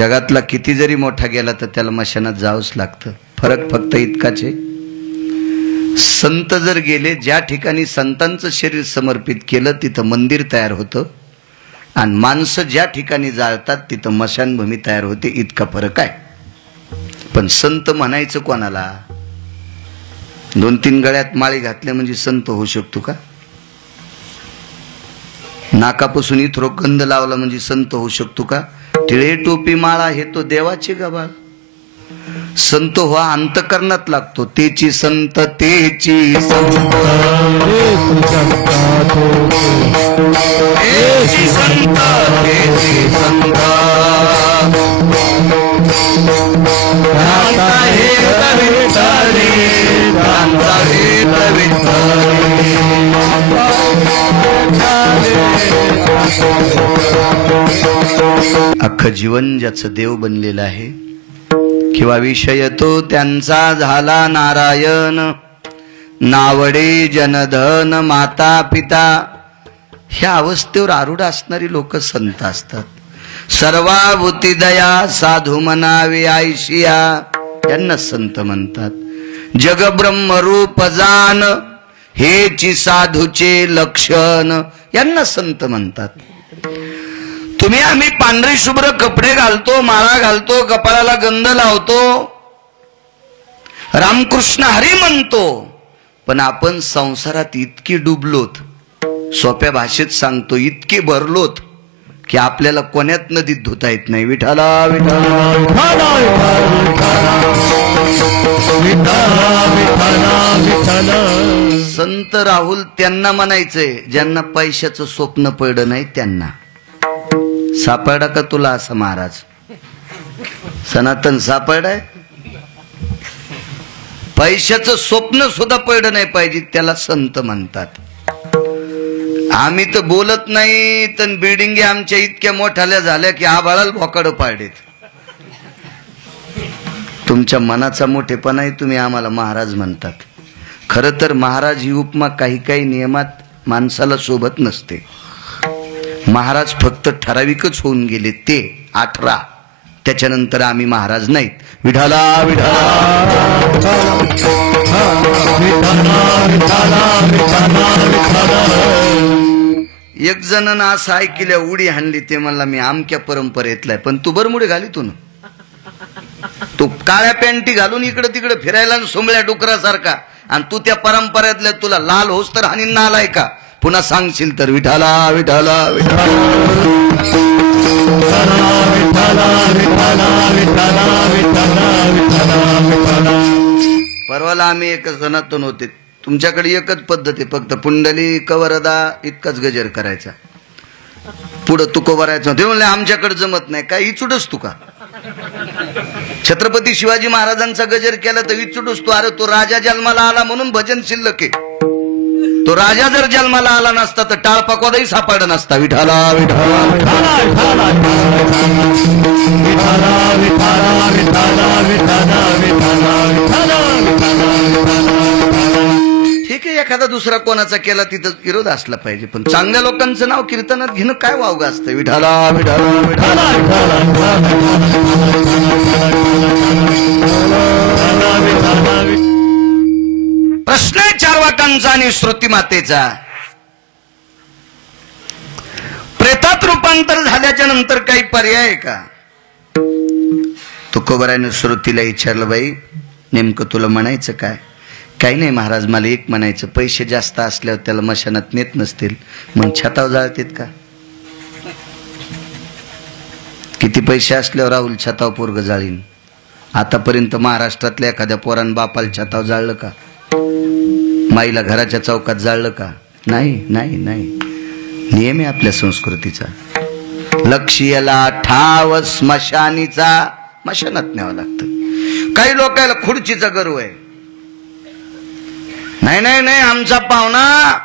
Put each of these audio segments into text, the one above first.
जगातला किती जरी मोठा गेला तर त्याला मशानात जावंच लागतं. फरक फक्त इतकाच आहे, संत जर गेले ज्या ठिकाणी संतांचं शरीर समर्पित केलं तिथं मंदिर तयार होतं, आणि माणसं ज्या ठिकाणी जाळतात तिथं मशानभूमी तयार होते. इतका फरक आहे. पण संत म्हणायचं कोणाला? 2-3 गळ्यात माळी घातले म्हणजे संत होऊ शकतो का? नाकापासून इथरो गंध लावला म्हणजे संत होऊ शकतो का? टिळे टोपी माळा हे तो देवाचे गबाळ. संत व्हा अंतकरणात लागतो. तेची संत तेची संत तेची संत तेची संत अख्खं जीवन ज्याचं देव बनलेलं आहे किंवा विषय तो त्यांचा झाला नारायण, नावडे जनधन माता पिता, ह्या अवस्थेवर आरूढ असणारी लोक संत असतात. सर्वाभूती दया साधू मनावे आयशिया, यांना संत म्हणतात. जग ब्रह्मरूप जान हेची साधूचे लक्षण, यांना संत म्हणतात. तुम्ही आम्ही पांढरे शुभ्र कपडे घालतो, माळा घालतो, कपाळाला गंध लावतो, रामकृष्ण हरी म्हणतो, पण आपण संसारात इतके डुबलोत, सोप्या भाषेत सांगतो इतके भरलोत की आपल्याला कोण्यात नदीत धुता येत नाही. विठाला विठाला संत राहुल त्यांना म्हणायचंय ज्यांना पैशाचं स्वप्न पडलं नाही त्यांना. सापडा का तुला असं महाराज? सनातन सापडाय? पैशाचं स्वप्न सुद्धा पडलं नाही पाहिजे त्याला संत म्हणतात. आम्ही तर बोलत नाही तर बिल्डिंगी आमच्या इतक्या मोठ्याल्या झाल्या की आभाळाला भोकाडं पाडलेत. तुमच्या मनाचा मोठेपणाही तुम्ही आम्हाला महाराज म्हणतात. खरं तर महाराज ही उपमा काही काही नियमात माणसाला शोभत नसते. महाराज फक्त ठराविकच होऊन गेले ते 18, त्याच्यानंतर आम्ही महाराज नाहीत. विठाला विठाला एक जणांना असं ऐकल्या उडी हाणली ते म्हणला मी आमक्या परंपरेतलाय, पण तू बरमुडे घाली तू ना, तू काळ्या पॅन्टी घालून इकडे तिकडे फिरायला सोमळ्या डुकरासारखा, आणि तू त्या परंपरेतल्या तुला लाल होस तर आणि नालाय का पुन्हा सांगशील तर. विठाला विठाला विठाला परवाला आम्ही एक सनातन होते, तुमच्याकडे एकच पद्धत आहे, फक्त पुंडली कवरदा इतकाच गजर करायचा, पुढं तुको भरायचं. ते म्हणले आमच्याकडे जमत नाही. काय इचुडच तू का? छत्रपती शिवाजी महाराजांचा गजर केला तर इचुडच तू? अरे तो राजा जन्माला आला म्हणून भजन शिल्लक आहे. तो राजा जर जन्माला आला नसता तर टाळपाकवादही सापडला नसता. विठाला विठाला ठीक आहे, एखादा दुसरा कोणाचा केला तिथं विरोध असला पाहिजे, पण चांगल्या लोकांचं नाव कीर्तनात घेणं काय वावग असतं. विठाला विठाला विठाला प्रश्न आहे चार्वाकांचा आणि श्रुती मातेचा. प्रेतात रूपांतर झाल्याच्या नंतर काही पर्याय आहे का? तुकोबारायनं श्रुतीला विचारलं, बाई नेमकं तुला म्हणायचं काय? काही नाही महाराज, मला एक म्हणायचं, पैसे जास्त असल्यावर त्याला मशानात नेत नसतील मग छताव जाळतेत का? किती पैसे असल्यावर राहुल छताव पोरग जाळीन? आतापर्यंत महाराष्ट्रातल्या एखाद्या पोरान बापाला छताव जाळलं का? माईला घराच्या चौकात जाळलं का? नाही नाही नाही. नियम आहे आपल्या संस्कृतीचा. लक्ष्याला ठाव स्मशानीचा, मशानात न्यावं लागतं. काही लोकांना खुर्चीचा गर्व आहे. नाही नाही नाही, आमचा पाहुणा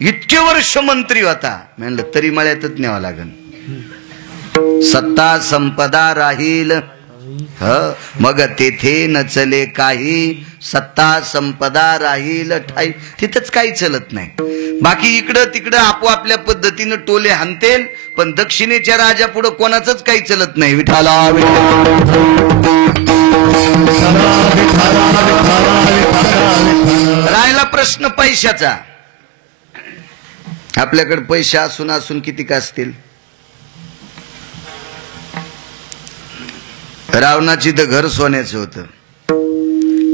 इतके वर्ष मंत्री होता, म्हणलं तरी मळ्यातच न्यावं लागेल. सत्ता संपदा राहील मग तेथे नचले काही, सत्ता संपदा राहील ठाई, तिथंच काही चलत नाही. बाकी इकडं तिकडं आपोआपल्या पद्धतीनं टोले हाणतेल, पण दक्षिणेच्या राजा पुढं कोणाचंच काही चलत नाही. विठाला राहिला प्रश्न पैशाचा. आपल्याकडे पैसे असून असून किती का असतील. रावणाची तर घर सोन्याचं होतं,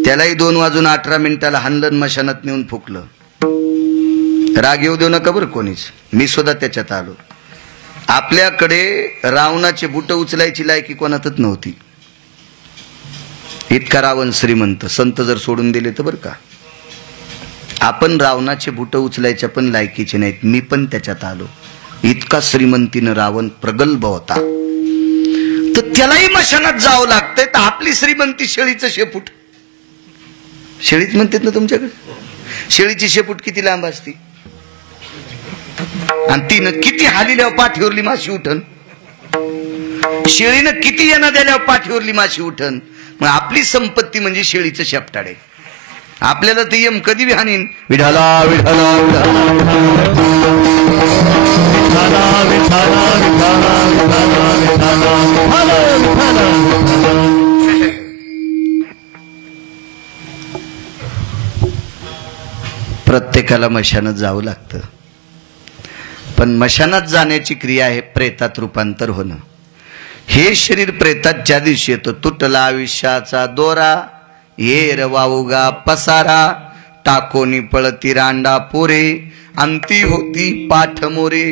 त्यालाही 2:18 हाणलं, मशानात नेऊन फुकलं. राग येऊ देऊ नका बरं कोणीच, मी सुद्धा त्याच्यात आलो. आपल्याकडे रावणाचे बुट उचलायची लायकी कोणातच नव्हती. इतका रावण श्रीमंत, संत जर सोडून दिले तर बरं का. आपण रावणाचे बुट उचलायच्या पण लायकीचे नाहीत, मी पण त्याच्यात आलो. इतका श्रीमंतीनं रावण प्रगल्भ होता, तर त्यालाही मशानात जावं लागतंय. तर आपली श्रीमंती शेळीचं शेपूट. शेळीच म्हणतात ना तुमच्याकडे. शेळीची शेपूट किती लांब असती, आणि तिनं किती हालिल्यावर पाठीवरली माशी उठन. शेळीनं किती येणं दिल्यावर पाठीवरली माशी उठन. मग आपली संपत्ती म्हणजे शेळीचं शेपटाडे. आपल्याला ते यम कधी बी हानीन. विठाला विठाला प्रत्येकाला मशानात जावं लागतं, पण मशानात जाण्याची क्रिया आहे प्रेतात रूपांतर होणं. हे शरीर प्रेतात ज्या दिवशी येतो, तुटला आयुष्याचा दोरा, येर वाऊगा पसारा, टाकोनी पळती रांडा पोरे, अंती होती पाठ मोरे.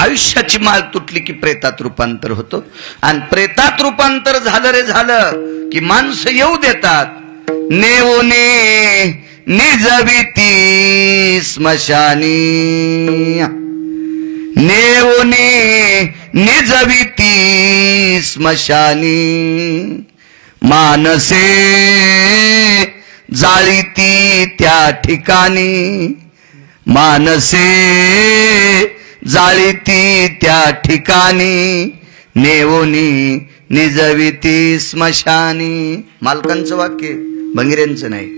आयुष्याची माळ तुटली की प्रेतात रूपांतर होतो, आणि प्रेतात रूपांतर झालं रे झालं की माणसं येऊ देतात. नेवोने निजविती स्मशानी, नेवोने निजविती स्मशानी, मानसे जाळीती त्या ठिकाणी, मानसे जाळीती त्या ठिकाणी, नेवोनी निजविती स्मशानी. मालकांचं वाक्य, भंगिऱ्यांचं नाही.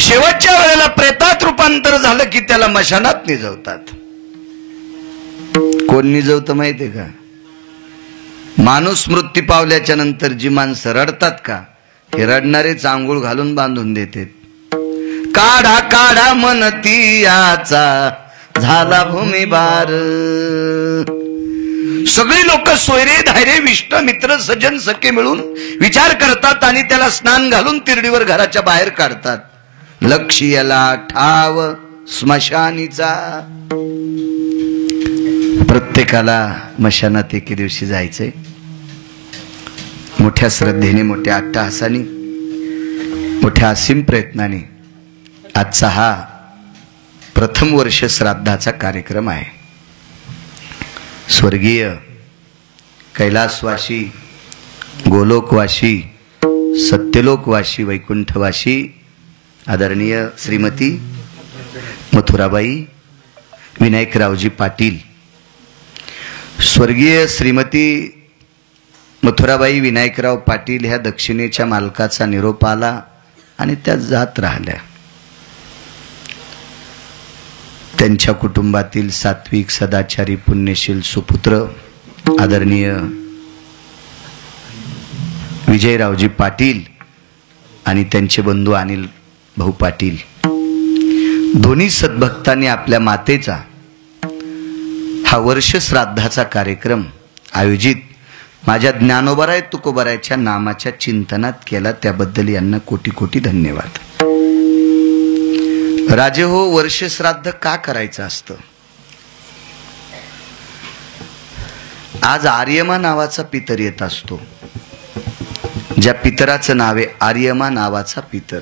शेवटच्या वेळेला प्रेतात रूपांतर झालं की त्याला मशानात निजवतात. कोण निजवतं माहितीये का? माणूस मृत्यू पावल्याच्या नंतर जी माणसं रडतात का, हे रडणारेच आंघोळ घालून बांधून देतात. काढा काढा म्हणती याचा झाला भूमिभार. सगळे लोक सोयरे धायरे विष्ट मित्र सज्जन सखे मिळून विचार करतात आणि त्याला स्नान घालून तिरडीवर घराच्या बाहेर काढतात. लक्ष्याला ठाव स्मशानीचा. प्रत्येकाला मशानात एके दिवशी जायचंय. मोठ्या श्रद्धेने, मोठ्या अट्टहासाने, मोठ्या असीम प्रयत्नाने आजचा हा प्रथम वर्ष श्राद्धाचा कार्यक्रम आहे. स्वर्गीय कैलासवासी, गोलोकवासी, सत्यलोकवासी, वैकुंठवासी आदरणीय श्रीमती मथुराबाई विनायकरावजी पाटील, स्वर्गीय श्रीमती मथुराबाई विनायकराव पाटील ह्या दक्षिणेच्या मालकाचा निरोप आला आणि त्या जात राहिल्या. त्यांच्या कुटुंबातील सात्विक सदाचारी पुण्यशील सुपुत्र आदरणीय विजयरावजी पाटील आणि त्यांचे बंधू अनिल भाऊ पाटील, दोन्ही सद्भक्तांनी आपल्या मातेचा हा वर्ष श्राद्धाचा कार्यक्रम आयोजित माझ्या ज्ञानोबराय तुकोबरायच्या नामाच्या चिंतनात केला. त्याबद्दल यांना कोटी कोटी धन्यवाद. राजे हो, वर्ष श्राद्ध का करायचं असतं? आज आर्यमा नावाचा पितर येत असतो. ज्या पितराचं नाव आहे आर्यमा नावाचा पितर.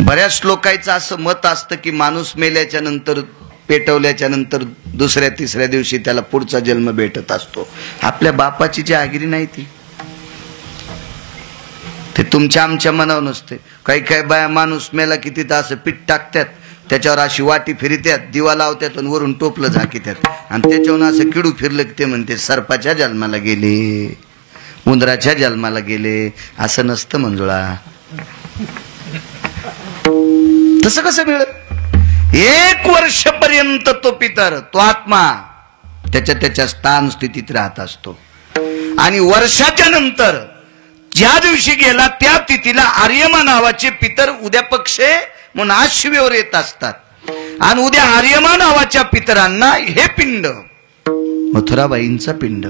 बऱ्याच लोकांचं असं मत असतं की माणूस मेल्याच्या नंतर, पेटवल्याच्या नंतर दुसऱ्या तिसऱ्या दिवशी त्याला पुढचा जन्म भेटत असतो. आपल्या बापाची जी आगिरी नाही ती, ते तुमच्या आमच्या मनावर नसते. काही काही बाया माणूस मेला की तिथं असं पीठ टाकतात, त्याच्यावर अशी वाटी फिरत्यात, दिवा लावतात आणि वरून टोपलं झाकीतात, आणि त्याच्यावर असं किडू फिरलं की ते म्हणते सर्पाच्या जन्माला गेले, उंदराच्या जन्माला गेले. असं नसतं मंजुळा. तसं कसं मिळत? 1 वर्षपर्यंत तो पितर, तो आत्मा त्याच्या स्थान स्थितीत राहत असतो आणि वर्षाच्या नंतर ज्या दिवशी गेला त्या तिथीला आर्यमा नावाचे पितर उद्या पक्षे म्हणून आज शिवेवर येत असतात आणि उद्या आर्यमा नावाच्या पितरांना हे पिंड, मथुराबाईंचा पिंड,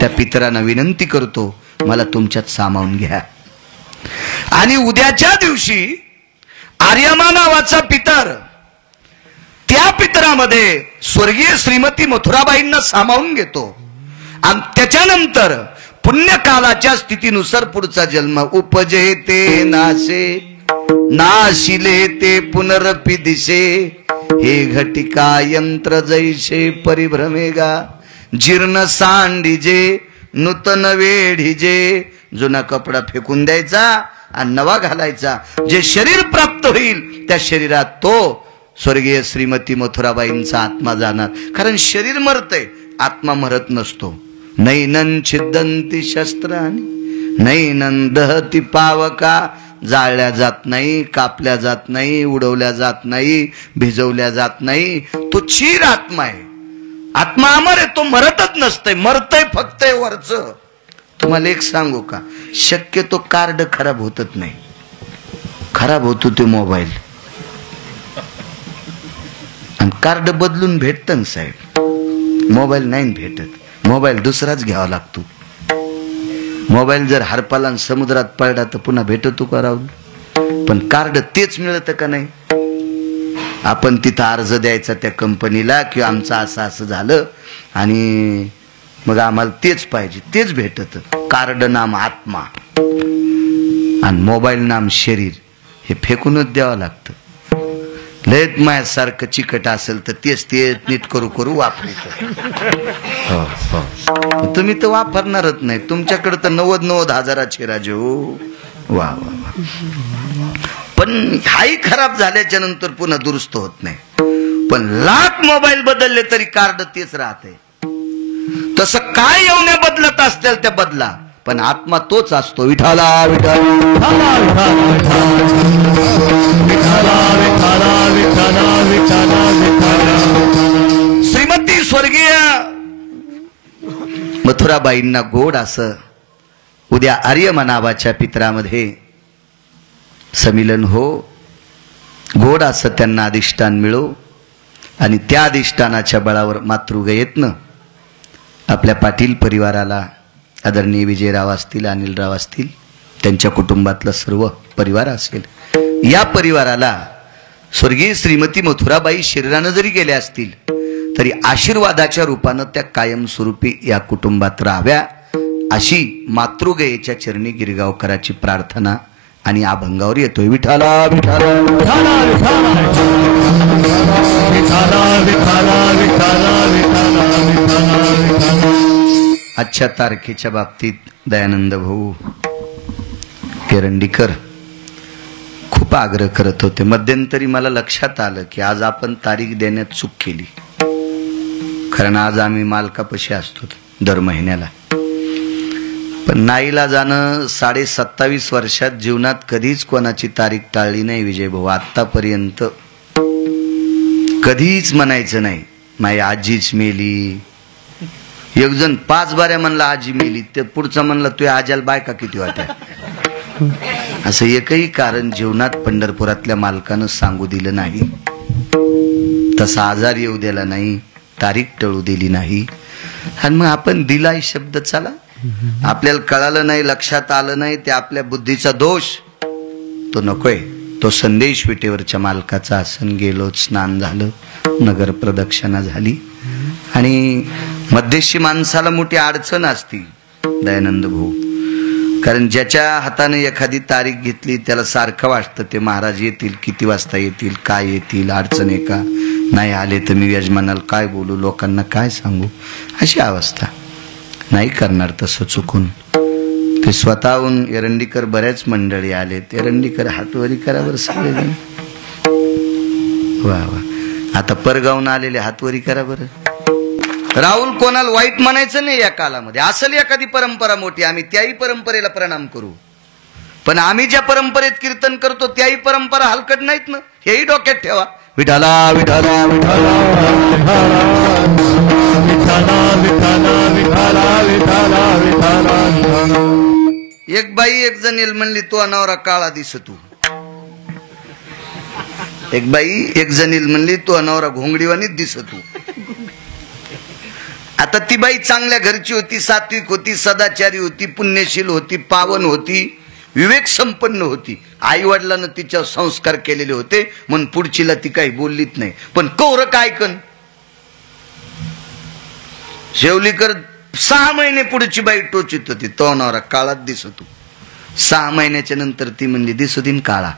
त्या पितरांना विनंती करतो मला तुमच्यात सामावून घ्या. आणि उद्याच्या दिवशी आर्यमा नावाचा पितर त्या पितरामध्ये स्वर्गीय श्रीमती मथुराबाईंना सामावून घेतो आणि त्याच्यानंतर पुण्यकालाच्या स्थितीनुसार पुढचा जन्म उपजे ते नाशे, नाशिले ते पुनरपि दिशे, हे घटिका यंत्र जैसे परिभ्रमेगा, जीर्ण सांडीजे नूतन वेढीजे. जुना कपडा फेकून द्यायचा आणि नवा घालायचा. जे शरीर प्राप्त होईल त्या शरीरात तो स्वर्गीय श्रीमती मथुराबाईंचा आत्मा जाणार. कारण शरीर मरतय, आत्मा मरत नसतो. नैनन छिद्दंती शस्त्रांनी नैनन दहती पावका, जाळल्या जात नाही, कापल्या जात नाही, उडवल्या जात नाही, भिजवल्या जात नाही. तो चीर आत्मा आहे. आत्मा अमर आहे, तो मरतच नसतंय, मरतय फक्त वरच. तुम्हाला एक सांगू का, शक्यतो कार्ड खराब होतच नाही, खराब होतो ते मोबाईल. आणि कार्ड बदलून भेटतं ना साहेब, मोबाईल नाही भेटत. मोबाईल दुसराच घ्यावा लागतो. मोबाईल जर हरपाला समुद्रात पडला तर पुन्हा भेटतो का राहुल? पण कार्ड तेच मिळतं का नाही? आपण तिथं अर्ज द्यायचा त्या कंपनीला की आमचं असं असं झालं आणि मग आम्हाला तेच पाहिजे, तेच भेटत. कार्ड नाम आत्मा आणि मोबाईल नाम शरीर, हे फेकूनच द्यावं लागतं. लयत मायासारखं चिकट असेल तर तेच नीट करू वापरित. तुम्ही तर वापरणारच नाही. तुमच्याकडे तर 90 हजाराचे राजे हो. वा वा. पण हाही खराब झाल्याच्या नंतर पुन्हा दुरुस्त होत नाही. पण लाख मोबाईल बदलले तरी कार्ड तेच राहते. तसं काय येवण्या बदलत असतील त्या बदला, पण आत्मा तोच असतो. विठाला श्रीमती स्वर्गीय मथुराबाईंना गोड असं उद्या आर्यमा नावाच्या पितरामध्ये समिलन हो, गोड असं त्यांना अधिष्ठान मिळो आणि त्या अधिष्ठानाच्या बळावर मातृगयेतनं आपल्या पाटील परिवाराला, आदरणीय विजयराव असतील, अनिलराव असतील, त्यांच्या कुटुंबातला सर्व परिवार असेल, या परिवाराला स्वर्गीय श्रीमती मथुराबाई शरीरानं जरी गेल्या असतील तरी आशीर्वादाच्या रूपानं त्या कायमस्वरूपी या कुटुंबात राहाव्या, अशी मातृगयेच्या चरणी गिरगावकराची प्रार्थना आणि अभंगावर येतोय. विठाला विठाला विठाला विठाला. आजच्या तारखेच्या बाबतीत दयानंद भाऊ एरंडीकर खूप आग्रह करत होते. मध्यंतरी मला लक्षात आलं की आज आपण तारीख देण्यात चूक केली. कारण आज आम्ही मालकापाशी असतो दर महिन्याला. पण नाईला जाणं 27.5 वर्षात जीवनात कधीच कोणाची तारीख टाळली नाही विजय भाऊ. आतापर्यंत कधीच म्हणायचं नाही माझी आजीच मेली. एक जण 5 बाऱ्या म्हणला आजी मेली, ते पुढचा म्हणला तुझ्या आज्याला बायका किती होत्या. असं एकही कारण जीवनात पंढरपुरातल्या मालकानं सांगू दिलं नाही. तसा आजार येऊ दिला नाही, तारीख टळू दिली नाही. आणि मग आपण दिलाय शब्द, चला आपल्याला कळालं नाही, लक्षात आलं नाही, ते आपल्या बुद्धीचा दोष. तो नकोय. तो संदेश विटेवरच्या मालकाचा आसन गेलो, स्नान झालं, नगर प्रदक्षिणा झाली. आणि मध्यस्थी माणसाला मोठी अडचण असती दयानंद भाऊ. कारण ज्याच्या हाताने एखादी तारीख घेतली त्याला सारखं वाटतं ते महाराज येतील, किती वाजता येतील, काय येतील, अडचण आहे का, नाही आले तर मी यजमानाला काय बोलू, लोकांना काय सांगू, अशी अवस्था. नाही करणार तसं चुकून. ते स्वतःहून एरंडीकर बऱ्याच मंडळी आले. एरंडीकर हातवरी करावर सगळेजण. वा वा. आता परगावून आलेले हातवरी करा बरं. राहुल कोणाला वाईट म्हणायचं नाही या कालामध्ये. असेल एखादी परंपरा मोठी, आम्ही त्याही परंपरेला प्रणाम करू. पण आम्ही ज्या परंपरेत कीर्तन करतो त्याही परंपरा हलकट नाहीत ना, हेही डोक्यात ठेवा. विठाला विठाला विठाला विठाला विठाला विठाला विठाला विठाला. एक बाई एक जण येईल म्हणली, तो अनावरा काळा दिसतो. एक बाई एक जण येईल म्हणली, तो अनावरा घोंगडीवानीच दिसतो. आता ती बाई चांगल्या घरची होती, सात्विक होती, सदाचारी होती, पुण्यशील होती, पावन होती, विवेक संपन्न होती. आई वडिलांना तिच्यावर संस्कार केलेले होते म्हणून पुढचीला ती काही बोललीच नाही. पण कौर काय कन शेवलीकर 6 महिने पुढची बाई टोचित होती, तो नवरा काळात दिसतो. 6 महिन्याच्या नंतर ती म्हणली, दिसू दिन काळा,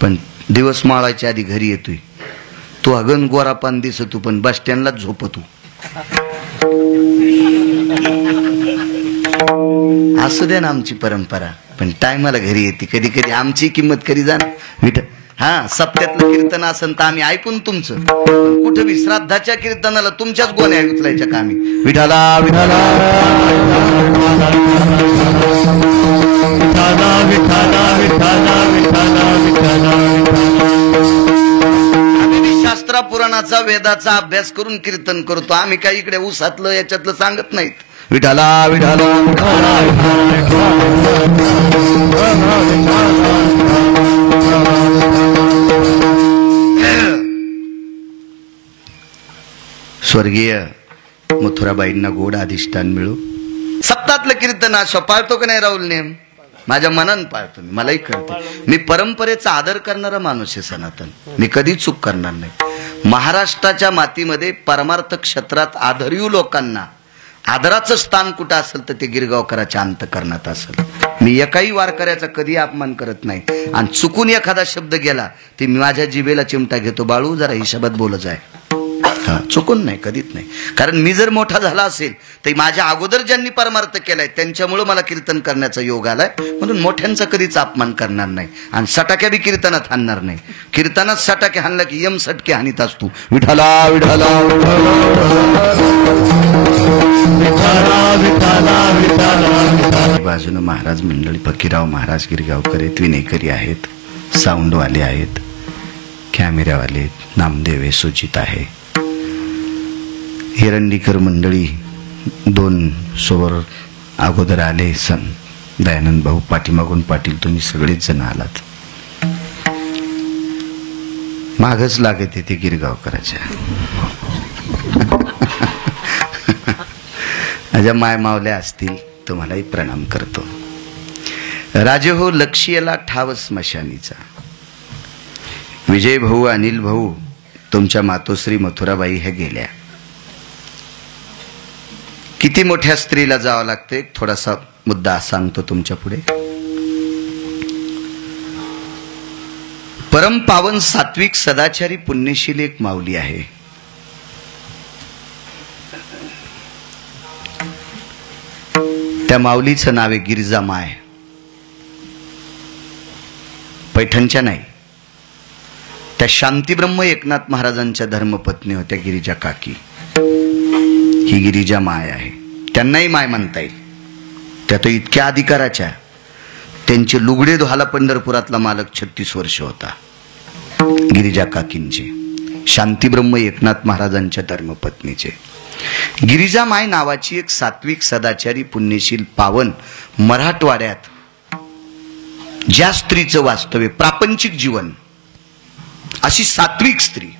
पण दिवस माळायच्या आधी घरी येतोय. तू अगन गोरापान दिसतो पण बस स्टँडलाच झोपतो. असू दे ना आमची परंपरा, पण टायमाला घरी येते. कधी कधी आमची किंमत करी जा ना. हा, सप्त्यातलं कीर्तन असन तर आम्ही ऐकून तुमचं, कुठं बी श्राद्धाच्या कीर्तनाला तुमच्याच गोण्या उचलायच्या कामी. विठाला विठाला विठाला विठाला विठाला विठाला विठाला. आम्ही शास्त्रा पुराणाचा वेदाचा अभ्यास करून कीर्तन करतो. आम्ही काही इकडे उसातलं याच्यातलं सांगत नाहीत. विठाला विठाला स्वर्गीय मथुराबाईंना गोड अधिष्ठान मिळो. सप्तातलं कीर्तन असं पाळतो का नाही राहुल नेम? माझ्या मनानं पाळतो मी, मलाही कळतं. मी परंपरेचा आदर करणारा माणूस आहे सनातन, मी कधी चूक करणार नाही. महाराष्ट्राच्या मातीमध्ये परमार्थ क्षेत्रात आदरीव लोकांना आदराचं स्थान कुठं असेल तर ते गिरगावकराच्या अंतकरणात असेल. मी एकाही वारकऱ्याचा कधी अपमान करत नाही. आणि चुकून एखादा शब्द गेला ते मी माझ्या जिभेला चिमटा घेतो, बाळू जरा हिशोबात बोलत आहे. चुकून नाही, कधीच नाही. कारण मी जर मोठा झाला असेल तर माझ्या अगोदर ज्यांनी परमार्थ केलाय त्यांच्यामुळे मला कीर्तन करण्याचा योग आलाय, म्हणून मोठ्यांचा कधीच अपमान करणार नाही. आणि सटाक्या बी कीर्तनात हाणणार नाही. कीर्तनात सटाक्या हाणला की यम सटके हानीत असतो. विठाला विठाला बाजूनं महाराज मंडळी, फकीराव महाराज गिरगावकर आहेत, विनेकरी आहेत, साऊंडवाले आहेत, कॅमेरावाले आहेत, नामदेव आहे, सुजित आहे, हिरंडीकर मंडळी 2 सोवर अगोदर आले. सन दयानंद भाऊ पाठीमागून, पाटील तुम्ही सगळेच जण आलात. मागच लागत येते गिरगावकराच्या. माझ्या माय मावल्या असतील तुम्हालाही प्रणाम करतो. राजे हो लक्ष्यला ठाव स्मशानीचा. विजय भाऊ, अनिल भाऊ, तुमच्या मातोश्री मथुराबाई ह्या गेल्या. किती मोठ्या स्त्रीला जावं लागते, थोडासा मुद्दा सांगतो तुमच्या पुढे. परम पावन सात्विक सदाचारी पुण्यशील एक माऊली आहे. त्या माऊलीचं नाव आहे गिरिजा माय. पैठणच्या नाही, त्या शांतीब्रह्म एकनाथ महाराजांच्या धर्मपत्नी होत्या गिरिजा काकी. ही गिरिजा माय आहे. त्यांनाही माय म्हणता येईल. त्या तो इतक्या अधिकाराच्या, त्यांचे लुगडे धुवायला पंढरपुरातला मालक 36 वर्ष होता. गिरिजा काकींचे, शांतीब्रह्म एकनाथ महाराजांच्या धर्मपत्नीचे. गिरिजा माय नावाची एक सात्विक सदाचारी पुण्यशील पावन मराठवाड्यात ज्या स्त्रीचं वास्तव्य, प्रापंचिक जीवन, अशी सात्विक स्त्री.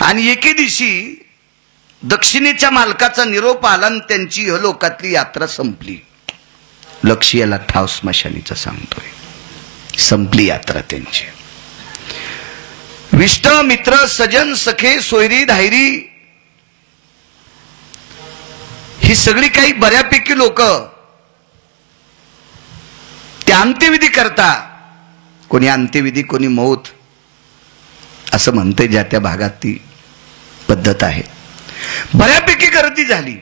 आणि एके दिवशी दक्षिणेच्या मालकाचा निरोप आला आणि त्यांची इहलोकातली यात्रा संपली. लक्ष्याला ठाव स्मशानीचा सांगतोय, संपली यात्रा त्यांची. विष्ट मित्र सजन सखे सोयरी धायरी ही सगळी काही बऱ्यापैकी लोक त्या अंत्यविधी करता. कोणी अंत्यविधी, कोणी मौत असं म्हणते, ज्या त्या भागात ती पद्धत आहे. बऱ्यापैकी गर्दी झाली.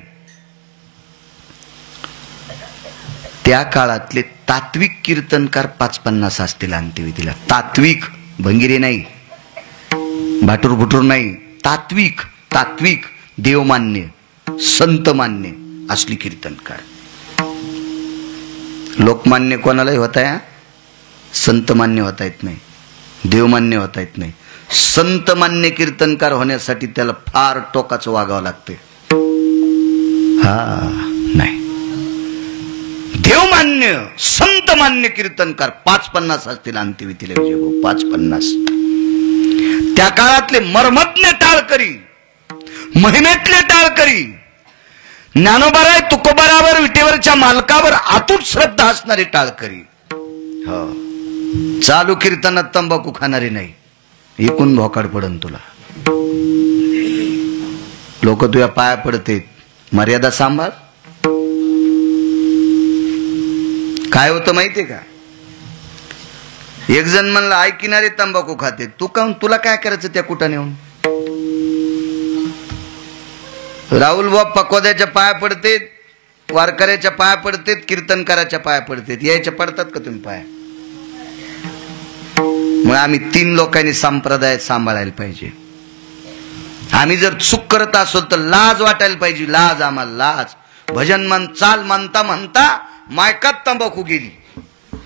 त्या काळातले तात्विक कीर्तनकार 5-50 असतील अंत्यविधीला. तात्विक, भंगिरे नाही, भाटूर भुटूर नाही, तात्विक, तात्विक, देवमान्य, संतमान्य असली कीर्तनकार. लोकमान्य कोणालाही होता या, संत मान्य होता येत नाही, देवमान्य होता येत नाही. संत मान्य कीर्तनकार होण्यासाठी त्याला फार टोकाचं वागावं लागते. हा नाही, देवमान्य संत मान्य कीर्तनकार 5-50 असतील अंत्यविधीला विजय भाऊ, 5-50. त्या काळातले मर्मज्ञ टाळकरी, महिमेतले टाळकरी, ज्ञानोबाराय तुकोबारावर विटेवरच्या मालकावर अतूट श्रद्धा असणारे टाळकरी. हो, चालू कीर्तनात तंबाखू खाणारे नाही, एकूण भोकाड पडन तुला. लोक तुझ्या पाया पडते, मर्यादा सांभाळ. काय होतं माहितीये का, एक जण म्हणलं ऐकिणारे तंबाखू खाते, तू काऊन, तुला काय करायचं त्या कुठं नेऊन. राहुल बाब पकवाद्याच्या पाया पडतेत, वारकऱ्याच्या पाया पडतेत, कीर्तनकाराच्या पाया पडतेत, यायच्या पडतात का तुम्ही पाया. मग आम्ही 3 लोकांनी संप्रदाय सांभाळायला पाहिजे. आम्ही जर चूक करत असो तर लाज वाटायला पाहिजे, लाज, आम्हाला लाज. भजन मन चाल म्हणता म्हणता मायकात तंबाखू गेली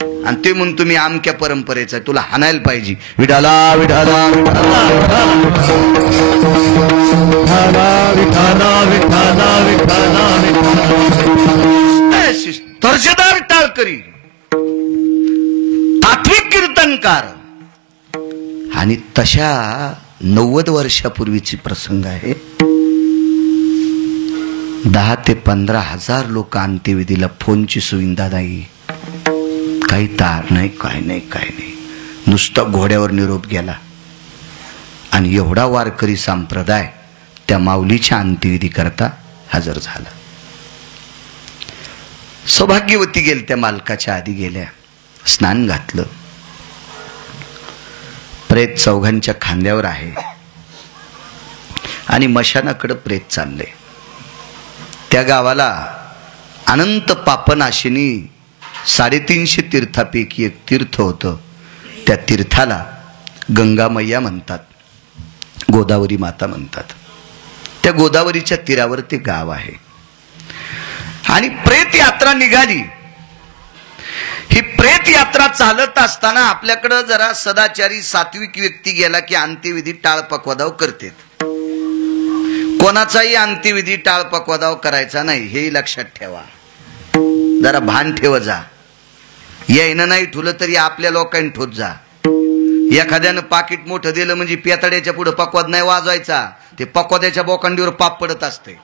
आणि ते म्हणून तुम्ही आमक्या परंपरेचा, तुला हाणायला पाहिजे. विठाला विठाला दर्जेदार टाळकरी, तात्विक कीर्तनकार. आणि तशा 90 वर्षापूर्वीची प्रसंग आहे. 10 ते 15 हजार लोक अंत्यविधीला, फोनची सुविधा नाही, काही तार नाही, काय नाही, काय नाही, नुसता घोड्यावर निरोप गेला. आणि एवढा वारकरी संप्रदाय त्या माऊलीच्या अंत्यविधी करता हजर झाला. सौभाग्यवती गेल, त्या मालकाच्या आधी गेल्या, स्नान घातलं. प्रेत चौघांच्या खांद्यावर आहे आणि मशानाकडे प्रेत चालले. त्या गावाला अनंत पापनाशिनी 350 तीर्थापैकी एक तीर्थ होतं. त्या तीर्थाला गंगा मैया म्हणतात, गोदावरी माता म्हणतात. त्या गोदावरीच्या तीरावर ते गाव आहे. आणि प्रेत यात्रा निघाली. ही प्रेत यात्रा चालत असताना आपल्याकडं जरा सदाचारी सात्विक व्यक्ती गेला की अंत्यविधी टाळपकवादाव करते. कोणाचाही अंत्यविधी टाळपकवादाव करायचा नाही, हे लक्षात ठेवा. जरा भान ठेव जा. यायनं नाही ठुलं तरी आपल्या लोकांनी ठोत जा. एखाद्यानं पाकिट मोठं दिलं म्हणजे पेताड्याच्या पुढे पकवाद नाही वाजवायचा, ते पकवाद्याच्या बोकांडीवर पाप पडत असते.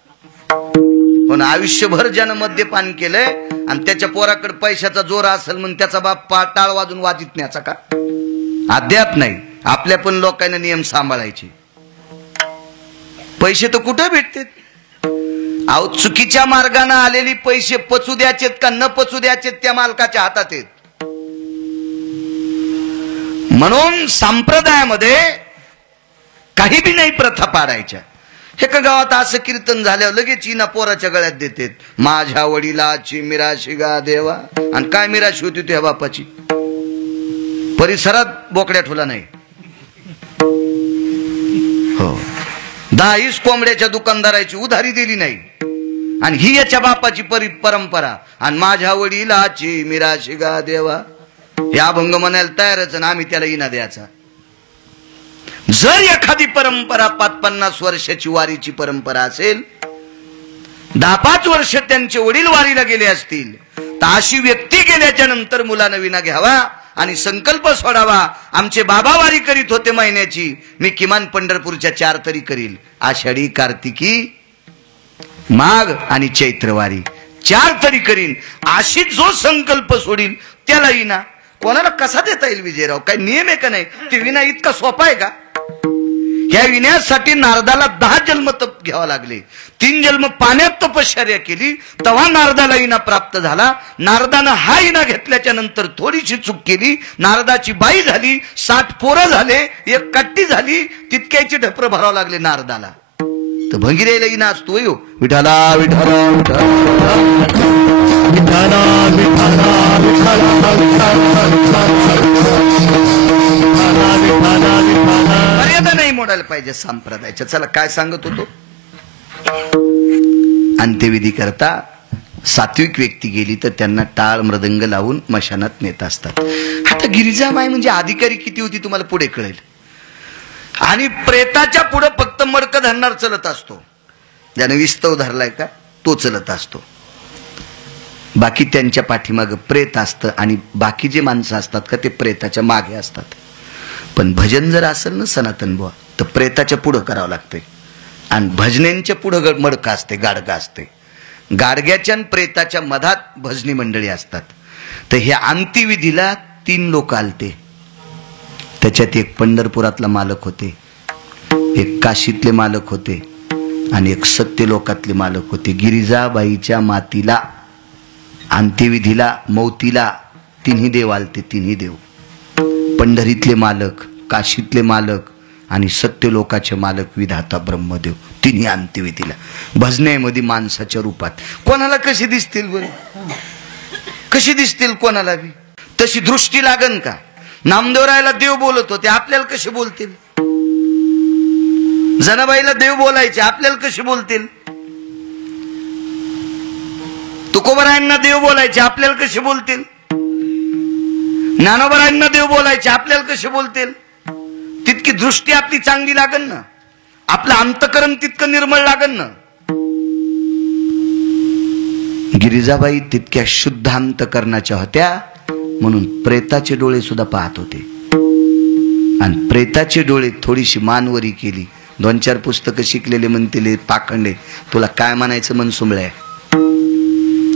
पण आयुष्यभर ज्यानं मद्यपान केलंय आणि त्याच्या पोराकडे पैशाचा जोर असेल म्हणून त्याचा बाप टाळ वाजून वाजित न्याचा का, अद्याप नाही. आपल्या पण लोकांना नियम सांभाळायचे. पैसे तर कुठे भेटते. अहो, चुकीच्या मार्गाने आलेली पैसे पचू द्यायचेत का न पचू द्यायचेत त्या मालकाच्या हातात आहेत. म्हणून संप्रदायामध्ये काही बी नाही प्रथा पाडायच्या. एका गावात असं कीर्तन झाल्यावर लगेच इना पोराच्या गळ्यात देतात, माझ्या वडिलाची मिराशी गा देवा. आणि काय मिराशी होती तुझ्या बापाची, परिसरात बोकड्या ठोला नाही. हो, 10-20 कोंबड्याच्या दुकानदाराची उधारी दिली नाही. आणि ही याच्या बापाची परंपरा. आणि माझ्या वडिलाची मिराशी गा देवा हे अभंग म्हणायला तयारच, आणि आम्ही त्याला इना द्यायचा. जर एखादी परंपरा 50 वर्षाची वारीची परंपरा असेल, 10-5 वर्ष त्यांचे वडील वारीला गेले असतील, तर अशी व्यक्ती गेल्याच्या नंतर मुलानं विना घ्यावा आणि संकल्प सोडावा. आमचे बाबा वारी करीत होते महिन्याची, मी किमान पंढरपूरच्या 4 तरी करील. आषाढी, कार्तिकी, माघ आणि चैत्रवारी 4 तरी करीन. अशी जो संकल्प सोडील त्याला विना. कोणाला कसा देता येईल विजयराव, काही नियम आहे का नाही. ते विना इतका सोपा आहे का. ह्या विण्यासाठी नारदाला 10 जन्म तप घ्यावा लागले. 3 जन्म पाण्यात तपश्चर्या केली, तेव्हा नारदाला इना प्राप्त झाला. नारदानं हा इना घेतल्याच्या नंतर थोडीशी चूक केली. नारदाची बाई झाली, 60 पोरं झाले, 1 कट्टी झाली, तितक्याची ढपरं भरावं लागले नारदाला. तर भंगिरेला इना असतो यो विठाला विठाला विठाला मर्यादा नाही मोडायला पाहिजे संप्रदायाच्या. चला काय सांगत होतो. अंत्यविधी करता सात्विक व्यक्ती गेली तर त्यांना टाळ मृदंग लावून मशानात नेत असतात. आता गिरिजामाई म्हणजे अधिकारी किती होती तुम्हाला पुढे कळेल. आणि प्रेताच्या पुढे फक्त मडकं धरणार चलत असतो. ज्याने विस्तव धरलाय का तो चलत असतो. बाकी त्यांच्या पाठीमागं प्रेत असतं आणि बाकी जे माणसं असतात का ते प्रेताच्या मागे असतात. पण भजन जर असेल ना सनातन बुवा तर प्रेताच्या पुढं करावं लागतंय आणि भजनेंच्या पुढं मडकं असते, गाडगा असते. गाडग्याच्या आणि प्रेताच्या मधात भजनी मंडळी असतात. तर ह्या अंत्यविधीला 3 लोक आलते. त्याच्यात एक पंढरपुरातला मालक होते, एक काशीतले मालक होते आणि एक सत्यलोकातले मालक होते. गिरिजाबाईच्या मातीला अंत्यविधीला मौतीला 3 देव आलते. 3 देव, पंढरीतले मालक, काशीतले मालक आणि सत्यलोकाचे मालक विधाता ब्रह्मदेव. 3 अंत्यविधीला भजनेमध्ये माणसाच्या रूपात. कोणाला कशी दिसतील बरं, कशी दिसतील कोणाला बी तशी दृष्टी लागन का. नामदेवरायला देव बोलत होते, आपल्याला कसे बोलतील. जनाबाईला देव बोलायचे, आपल्याला कसे बोलतील. तुकोबरायांना देव बोलायचे, आपल्याला कसे बोलतील. ज्ञानोबरायांना देव बोलायचे, आपल्याला कसे बोलतील. तितकी दृष्टी आपली चांगली लागन ना, आपलं अंतकरण तितकं निर्मळ लागन ना. गिरिजाबाई तितक्या शुद्ध अंतकरणाच्या होत्या म्हणून प्रेताचे डोळे सुद्धा पाहत होते. आणि प्रेताचे डोळे थोडीशी मानवरी केली. 2-4 पुस्तकं शिकलेले म्हणतील पाखंडे, तुला काय म्हणायचं मनसुंबळे,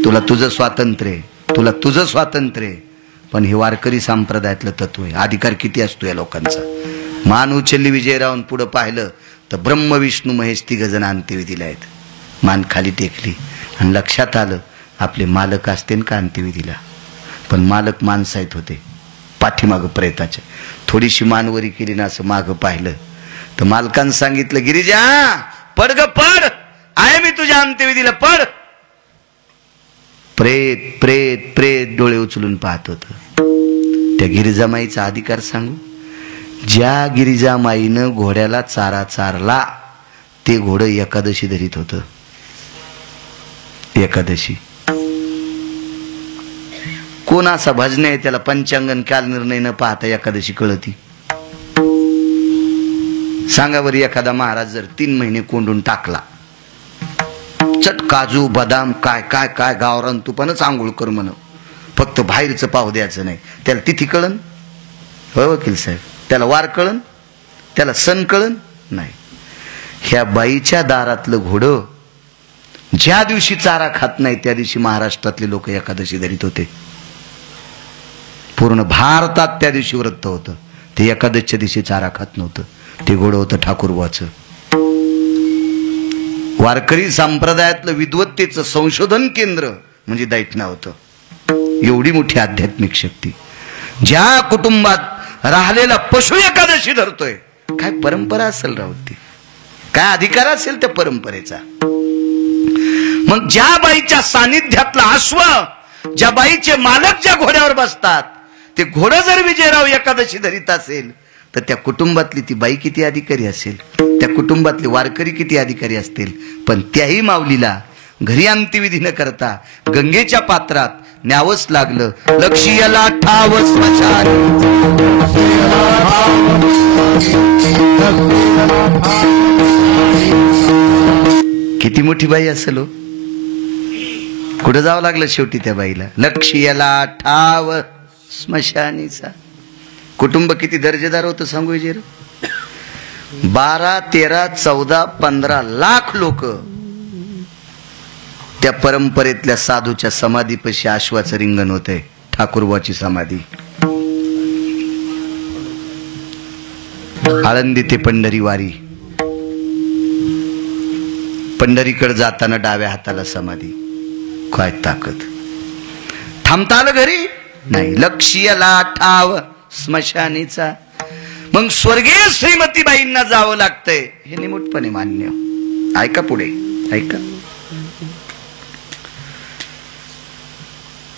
तुला तुझं स्वातंत्र्य, तुला तुझं स्वातंत्र्य. पण हे वारकरी संप्रदायातलं तत्व आहे. अधिकार किती असतो या लोकांचा. मान उचलली विजयरावून पुढे पाहिलं तर ब्रह्म विष्णू महेश 3 जण अंत्यविधीला आहेत. मान खाली टेकली आणि लक्षात आलं आपले मालक असतील का अंत्यविधीला. पण मालक माणसं आहेत होते पाठीमागं प्रेताच्या. थोडीशी मानवरी केली ना असं मागं पाहिलं तर मालकानं सांगितलं, गिरिजा पड ग पड, आहे मी तुझ्या अंत्यविधीला, पड. प्रेत प्रेत प्रेत डोळे उचलून पाहत होत. त्या गिरिजामाईचा अधिकार सांगू. ज्या गिरिजामाईनं घोड्याला चारा चारला ते घोडं एकादशी धरीत होतं. एकादशी कोण असा भजने आहे त्याला पंचांगन काल निर्णय न पाहता एकादशी कळती. सांगा बरं, एखादा महाराज जर 3 महिने कोंडून टाकला, चट काजू बदाम काय काय काय गावरान तुपानच आंघोळ कर म्हण, फक्त बाहेरचं पाहू द्यायचं नाही, त्याला तिथी कळन हो वकील साहेब, त्याला वार कळन, त्याला सण कळन नाही. ह्या बाईच्या दारातलं घोडं ज्या दिवशी चारा खात नाही त्या दिवशी महाराष्ट्रातले लोक एकादशी धरीत होते. पूर्ण भारतात त्या दिवशी व्रत होतं. ते एकादशीच्या दिवशी चारा खात नव्हतं. ते घोडं होतं ठाकूरबाचं. वारकरी संप्रदायातलं विद्वत्तेचं संशोधन केंद्र म्हणजे दैठणा होतं. एवढी मोठी आध्यात्मिक शक्ती. ज्या कुटुंबात राहिलेला पशु एकादशी धरतोय, काय परंपरा असेल रावती, काय अधिकार असेल त्या परंपरेचा. मग ज्या बाईच्या सानिध्यातला अश्व, ज्या बाईचे मालक ज्या घोड्यावर बसतात, ते घोडं जर विजयराव एकादशी धरीत असेल तर त्या कुटुंबातली ती बाई किती अधिकारी असेल, त्या कुटुंबातले वारकरी किती अधिकारी असतील. पण त्याही माऊलीला घरी अंत्यविधी न करता गंगेच्या पात्रात न्यावंच लागलं. लक्ष्याला ठाव स्मशान. किती मोठी बाई असेल हो. कुठं जावं लागलं शेवटी त्या बाईला. लक्ष्याला ठाव स्मशानीचा. कुटुंब किती दर्जेदार होतं सांगू विजय. 12, 13, 14, 15 लाख लोक त्या परंपरेतल्या साधूच्या समाधीपाशी आश्वाचं रिंगण होते. ठाकूरबाची समाधी. आळंदी ते पंढरी वारी. पंढरीकडे जाताना डाव्या हाताला समाधी. काय ताकद. थांबता आलं घरी नाही. लक्ष्याला ठाव स्मशानीचा. मग स्वर्गीय श्रीमतीबाईंना जावं लागतंय हे निमूटपणे मान्य. ऐका पुढे ऐका.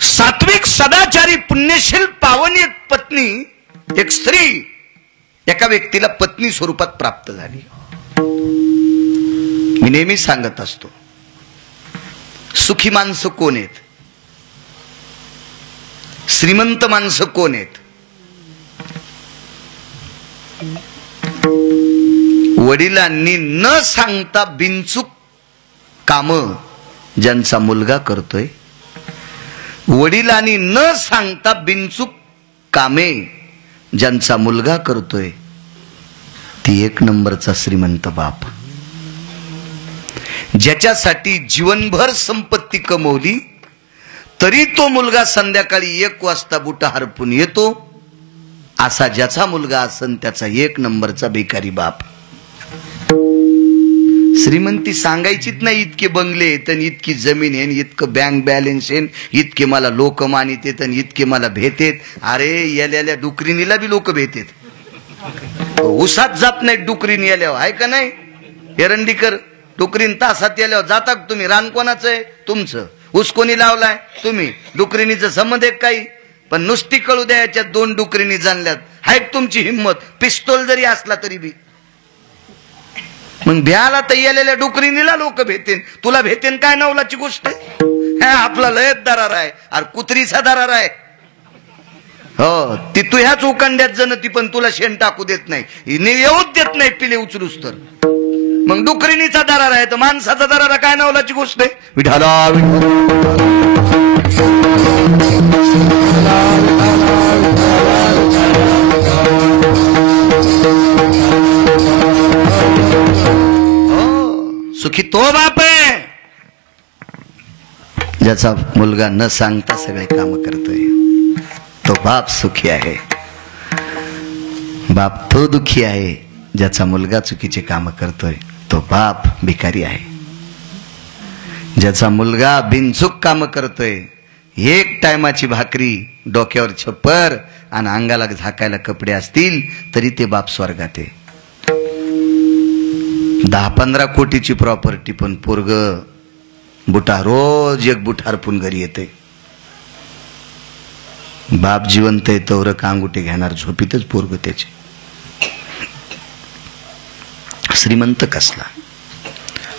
सात्विक सदाचारी पुण्यशील पावनी एक पत्नी, एक स्त्री एका व्यक्तीला पत्नी स्वरूपात प्राप्त झाली. मी नेहमी सांगत असतो, सुखी माणसं कोण आहेत, श्रीमंत माणसं कोण आहेत? वडिलांनी न सांगता बिनचूक काम ज्यांचा मुलगा करतोय, वडिलांनी न सांगता बिनचूक कामे ज्यांचा मुलगा करतोय, ती एक नंबरचा श्रीमंत बाप. ज्याच्यासाठी जीवनभर संपत्ती कमवली तरी तो मुलगा संध्याकाळी 1 वाजता बुटा हरपून येतो, असा ज्याचा मुलगा असन त्याचा एक नंबरचा बेकारी बाप. श्रीमंती सांगायचीच नाही. इतके बंगले आहेत, इतकी जमीन आहे, इतकं बँक बॅलन्स आहे, इतके मला लोक मानित आहेत, इतके मला भेटेत. अरे याल्या डुकरीनीला बी लोक भेटेत. उसात जात नाही डुकरीन याल्यावर, आहे का नाही? एरंडीकर डुकरीन तासात याल्यावर जाता तुम्ही. रान कोणाचं आहे? तुमचं. ऊस कोणी लावलाय? तुम्ही. डुकरीनीचं संबंध एक काही, पण नुसती कळू द्या याच्यात 2 डुकरीनी जाणल्यात. हाय तुमची हिंमत, पिस्तोल जरी असला तरी बी. मग भ्याला तयालेल्या डुकरीनीला लोक भेटेन, तुला भेटेन काय? नवलाची गोष्ट आहे. आपला लयच दरार आहे. अरे कुत्रीचा दरार आहे. हो, ती तू ह्याच उकंड्यात जनती, पण तुला शेण टाकू देत नाही, येऊच देत नाही पिले उचलूस तर. मग डुकरीनीचा दरार आहे तर माणसाचा दरार काय? नवलाची गोष्ट आहे. विठाला सुखी तो बाप आहे ज्याचा मुलगा न सांगता सगळे काम करतोय. तो बाप सुखी आहे. बाप तो दुखी आहे ज्याचा मुलगा चुकीचे काम करतोय. तो बाप भिकारी आहे. ज्याचा मुलगा बिनचूक काम करतोय, 1 टायमाची भाकरी, डोक्यावर छप्पर आणि अंगाला झाकायला कपडे असतील तरी ते बाप स्वर्गात आहे. 10-15 कोटीची प्रॉपर्टी, पण पोरग बुटा रोज 1 बुट हरपून घरी येते. बाप जिवंत आहे तोवर कांगुटे घेणार, झोपीतच पोरग त्याचे. श्रीमंत कसला?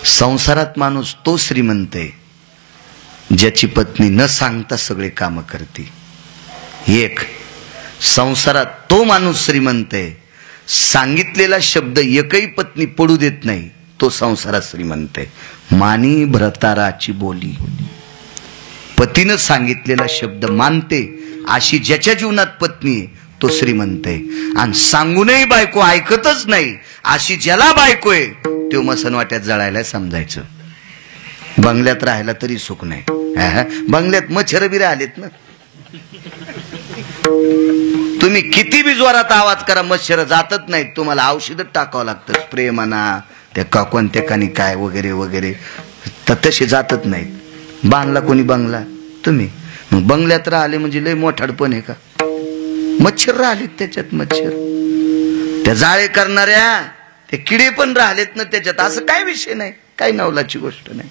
संसारात माणूस तो श्रीमंत आहे ज्याची पत्नी न सांगता सगळे काम करते. एक संसारात तो माणूस श्रीमंत आहे, सांगितलेला शब्द एकही पत्नी पडू देत नाही, तो संसारात श्रीमंत आहे. मानी भ्रताराची बोली, पतीनं सांगितलेला शब्द मानते अशी ज्याच्या जीवनात पत्नी आहे तो श्रीमंत आहे. आणि सांगूनही बायको ऐकतच नाही अशी ज्याला बायको आहे तो मसनवाट्यात जळायला समजायचं. बंगल्यात राहायला तरी सुख नाही. बंगल्यात मच्छर बी राहिलेत ना. तुम्ही किती बी जोरात आवाज करा, मच्छर जातच नाहीत. तुम्हाला औषध टाकावं लागतं, स्प्रे म्हणा, त्या कोणत्या कानी काय वगैरे वगैरे, तर तसे जातच नाहीत. बांधला कोणी बंगला? तुम्ही. मग बंगल्यात राहिले म्हणजे लय मोठाडपण आहे का? मच्छर राहिलेत त्याच्यात. मच्छर, त्या जाळे करणाऱ्या ते किडे पण राहिलेत ना त्याच्यात. असं काय विषय नाही, काही नवलाची गोष्ट नाही.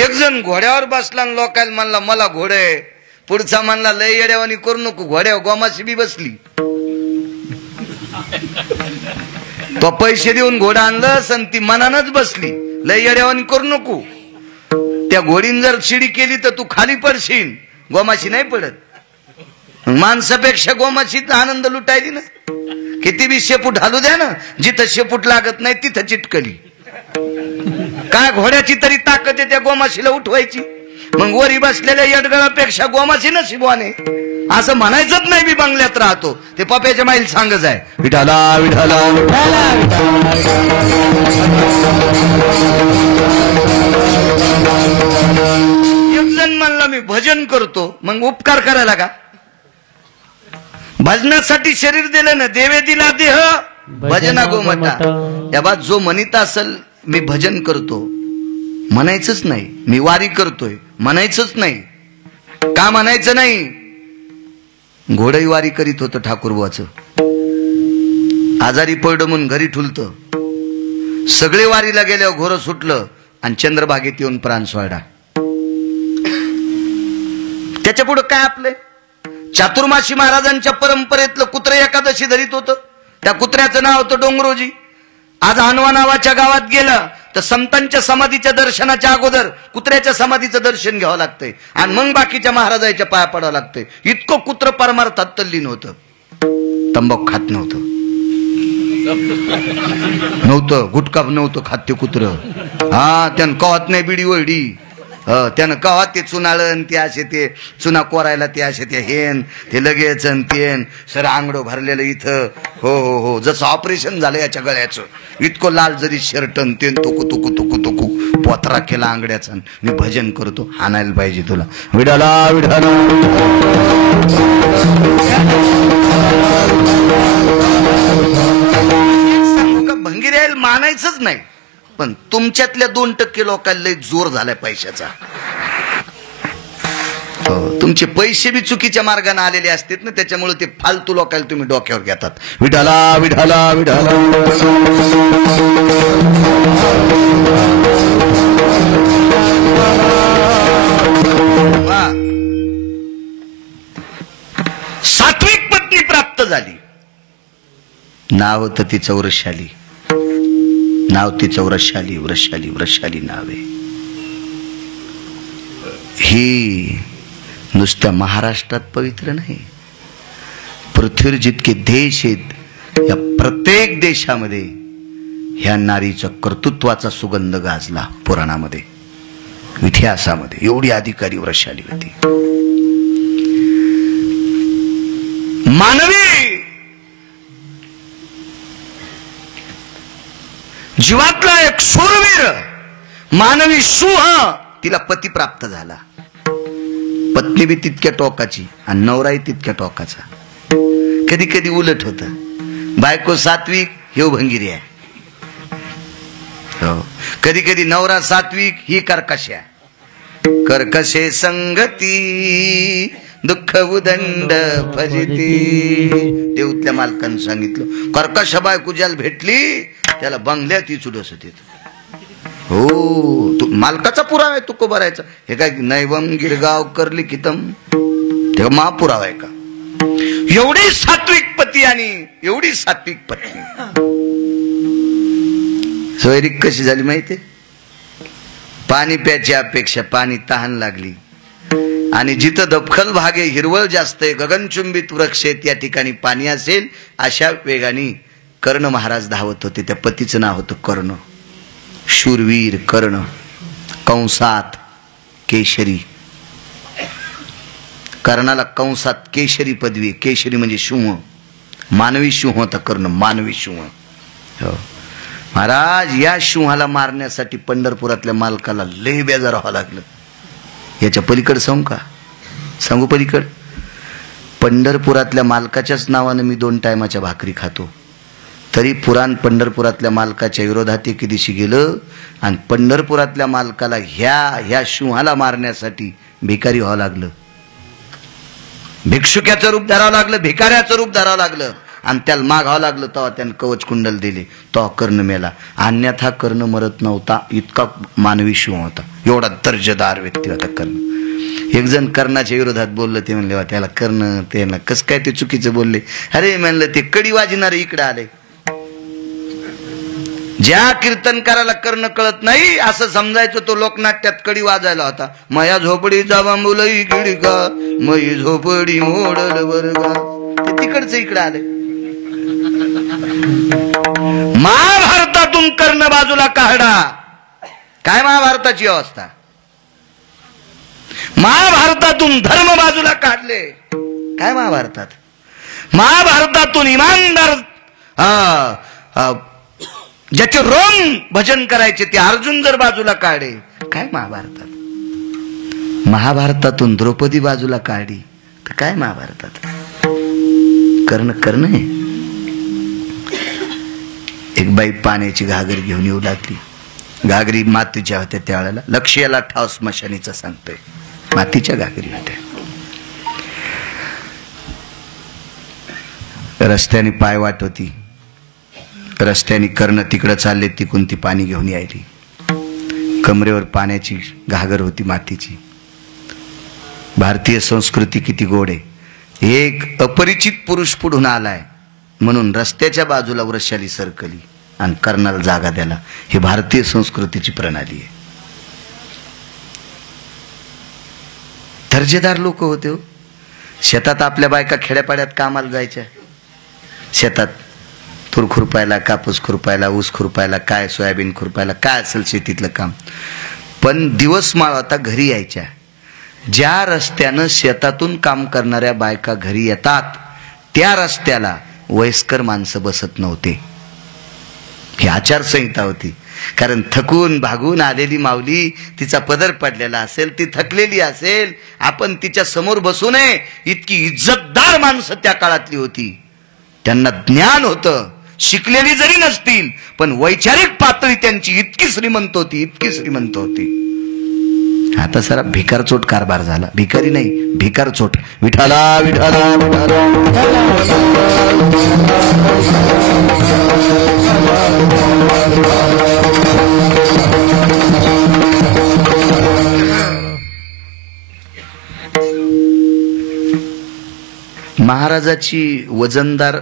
एक जण घोड्यावर बसला आणि लोकायला म्हणला मला घोडं आहे. पुढचा म्हणला लय येड्यावानी करू नको, घोड्यावर गोमाशी बी बसली. तो पैसे देऊन घोडा आणलं सण ती मनानच बसली. लय येड्यावानी करू नको, त्या घोडीन जर शिडी केली तर तू खाली पडशील, गोमाशी नाही पडत. माणसापेक्षा गोमाशीत आनंद लुटायली ना. किती बी शेपूट हालू द्या ना, जिथं शेपूट लागत नाही तिथं चिटकली. काय घोड्याची तरी ताकद आहे त्या गोमाशीला उठवायची. मग वरी बसलेल्या यडगळापेक्षा गोमाशी नशिबवाने असं म्हणायचंच नाही. मी बंगल्यात राहतो ते पप्याच्या माईल सांगच आहे. विठाला विठाला एक जण म्हणला मी भजन करतो. मग उपकार करायला का? भजनासाठी शरीर दिलं ना, देवे दिला देह भजना गोमटा. या बात जो म्हणित असेल मी भजन करतो म्हणायचंच नाही. मी वारी करतोय म्हणायचंच नाही. का म्हणायचं नाही? घोडही वारी करीत होतं ठाकूरबाचं. आजारी पडलं म्हणून घरी ठुलतं. सगळे वारीला गेल्यावर घोरं सुटलं आणि चंद्रभागेत येऊन प्राण सोडा. त्याच्या पुढे काय आपले? चातुर्माशी महाराजांच्या परंपरेतलं कुत्र एकादशी धरीत होतं. त्या कुत्र्याचं नाव होतं डोंगरोजी. आज हनवा नावाच्या गावात गेला तर संतांच्या समाधीच्या दर्शनाच्या अगोदर कुत्र्याच्या समाधीचं दर्शन घ्यावं लागतंय आणि मग बाकीच्या महाराजाच्या पाया पडावं लागतंय. इतकं कुत्र परमार्थात तल्लीन होतं. तंबाखू खात नव्हतं, गुटखा नव्हतं खात ते कुत्र. हा, त्यानं कवात नाही बिडी वळडी, त्यानं कवा ते चुनाळण ते असे ते चुना कोरायला ते असे ते हेन ते लगेच तेन सर आंगडो भरलेलं इथं. हो हो हो, जसं ऑपरेशन झालं याच्या गळ्याचं. इतकं लाल जरी शर्टन तेन तुकू तुकू तुकू तुकू पोतरा केला आंगड्याचा. मी भजन करतो, हाणायला पाहिजे तुला. विडाला विडाला सांगू का, भंगीऱ्याला मानायचंच नाही, पण तुमच्यातल्या 2% लोकांना लय जोर झालाय पैशाचा. तुमचे पैसे बी चुकीच्या मार्गाने आलेले असतात ना, त्याच्यामुळे ते फालतू लोकांना तुम्ही डोक्यावर घेतात. विठाला विठाला विठाला सात्विक पत्नी प्राप्त झाली. नाव होतं तिचं वृषाली. नाव तिचं वृषाली वृषाली वृषाली नाव आहे. ही नुसत्या महाराष्ट्रात पवित्र नाही, पृथ्वीवर जितके देश आहेत या प्रत्येक देशामध्ये ह्या नारीच्या कर्तृत्वाचा सुगंध गाजला. पुराणामध्ये इतिहासामध्ये एवढी अधिकारी वृषाली होती. मानवी जीवातला एक शूरवीर मानवी सिंह तिला पती प्राप्त झाला. पत्नी बी तितक्या टोकाची आणि नवराही तितक्या टोकाचा. कधी कधी उलट होत, बायको सात्विक हे भंगिरी आहे. हो, कधी कधी नवरा सात्विक ही कर्कश्या. कर्कशे संगती दुःख उदंड फजिती. देऊतल्या मालकानं सांगितलं, कर्कश बायको ज्याला भेटली त्याला बंगल्यात चुडस होते. हो, तू मालकाचा पुरावा आहे, तू को भरायचा. हे काय नैवम गिरगाव करली कितम, तेव्हा महापुरावा आहे का? एवढी सात्विक पती आणि एवढी सात्विक पत्नी. सोयरीक कशी झाली माहितीये? पाणी प्यायची अपेक्षा, पाणी तहान लागली आणि जिथं दपखल भागे हिरवळ जास्त आहे, गगनचुंबित वृक्ष आहेत, या ठिकाणी पाणी असेल. अशा वेगाने कर्ण महाराज धावत होते. त्या पतीचं नाव होतं कर्ण. शूरवीर कर्ण, कंसात केशरी. कर्णाला कंसात केशरी पदवी. केशरी म्हणजे सिंह, मानवी सिंह होता कर्ण, मानवी सिंह. हो महाराज, या सिंहाला मारण्यासाठी पंढरपुरातल्या मालकाला लय बेजार व्हावं लागलं. याच्या पलीकडे सांगू पलीकड. पंढरपुरातल्या मालकाच्याच नावानं मी 2 टायमाच्या भाकरी खातो, तरी पुराण पंढरपुरातल्या मालकाच्या विरोधात एके दिवशी गेलं आणि पंढरपुरातल्या मालकाला ह्या सिंहाला मारण्यासाठी भिकारी व्हावं लागलं. भिक्षुक्याचं रूप धरावं लागलं, भिकाऱ्याचं रूप धरावं लागलं आणि त्याला मागावं लागलं. तेव्हा त्यानं कवच कुंडल दिले, तो कर्ण मेला. अन्यथा कर्ण मरत नव्हता, इतका मानवी सिंह होता, एवढा दर्जेदार व्यक्ती होता कर्ण. एक जण कर्णाच्या विरोधात बोललं. ते म्हणले त्याला कर्ण त्याला कस काय ते चुकीचं बोलले. अरे म्हणलं, ते कडी वाजणार इकडे आले. ज्या कीर्तनकाराला कर्ण कळत नाही असं समजायचं, तो लोकनाट्यात कडी वाजायला होता. मया झोपडीचा बांबुलई गिडका, मई झोपडी मोडल वर्गा. ते तिकडचं इकडे आले. महाभारतातून कर्ण बाजूला काढा. काय महाभारताची अवस्था? महाभारतातून धर्म बाजूला काढले. काय महाभारतात? महाभारतातून इमानदार ज्याचे रोम भजन करायचे ते अर्जुन जर बाजूला काढे, काय महाभारतात? महाभारतातून द्रौपदी बाजूला काढली तर काय महाभारतात? कर्ण आहे. एक बाई पाण्याची घागर घेऊन येऊ लागली. घागरी मातीच्या होत्या त्यावेळेला. लक्ष्याला ठाव स्मशानीचा सांगतोय. मातीच्या घागरी होत्या. रस्त्याने पाय वाट होती. रस्त्याने कर्ण तिकडं चालले, तिकून ती पाणी घेऊन यायली. कमरेवर पाण्याची घागर होती मातीची. भारतीय संस्कृती किती गोड आहे. एक अपरिचित पुरुष पुढून आलाय म्हणून रस्त्याच्या बाजूला वृषाली सरकली. आणि कर्णाला जागा द्याला. ही भारतीय संस्कृतीची प्रणाली आहे. दर्जेदार लोक होते हो. शेतात आपल्या बायका खेड्यापाड्यात कामाला जायच्या. शेतात तूर खुरपायला, कापूस खुरपायला, ऊस खुरपायला, काय सोयाबीन खुरपायला, काय असेल शेतीतलं काम. पण दिवस माळवता घरी यायच्या. ज्या रस्त्यानं शेतातून काम करणाऱ्या बायका घरी येतात त्या रस्त्याला वयस्कर माणसं बसत नव्हते. ही आचारसंहिता होती. कारण थकून भागून आलेली माऊली, तिचा पदर पडलेला असेल, ती थकलेली असेल, आपण तिच्या समोर बसू नये इतकी इज्जतदार माणसं त्या काळातली होती. त्यांना ज्ञान होतं. शिकलेली जरी नसतील पण वैचारिक पातळी त्यांची इतकी श्रीमंत होती, इतकी श्रीमंत होती. आता सारा भिकारचोट कारभार झाला. भिकारी नाही, भिकारचोट. विठाला विठाला विठाला. महाराजाची वजनदार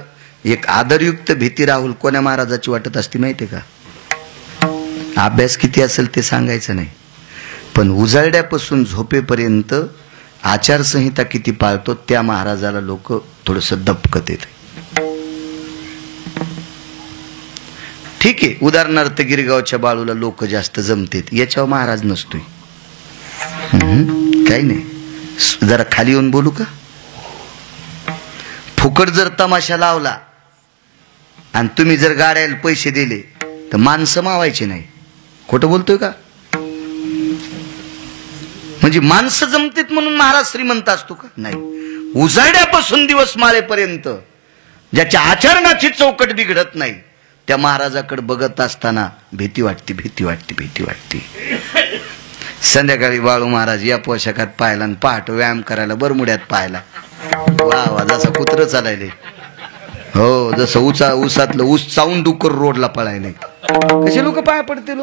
एक आदरयुक्त भीती राहुल कोण्या महाराजाची वाटत असती माहितीये का? अभ्यास किती असेल ते सांगायचं नाही, पण उजाळड्यापासून झोपेपर्यंत आचारसंहिता किती पाळतो त्या महाराजाला लोक थोडस दबकत येते. ठीक आहे, उदाहरणार्थ गिरगावच्या बाळूला लोक जास्त जमतेत, याच्यावर महाराज नसतोय. काही नाही, जरा खाली येऊन बोलू का? फुकट जर तमाशा लावला आणि तुम्ही जर गाड्याला पैसे दिले तर माणसं मावायचे नाही. खोटं बोलतोय का? म्हणजे माणसं जमतेत म्हणून महाराज श्रीमंत असतो का? नाही. उजाड्यापासून दिवस माळेपर्यंत ज्याच्या आचरणाची चौकट बिघडत नाही त्या महाराजाकडे बघत असताना भीती वाटते, भीती वाटते, भीती वाटते. संध्याकाळी बाळू महाराज या पोशाखात पाहिला आणि पहाट व्यायाम करायला बरमुड्यात पाहिला. वा वा, जसं कुत्र चालायले. हो, जसं ऊसातलं ऊस चावून डुकर रोडला पळायले. कसे लोक पाया पडतील,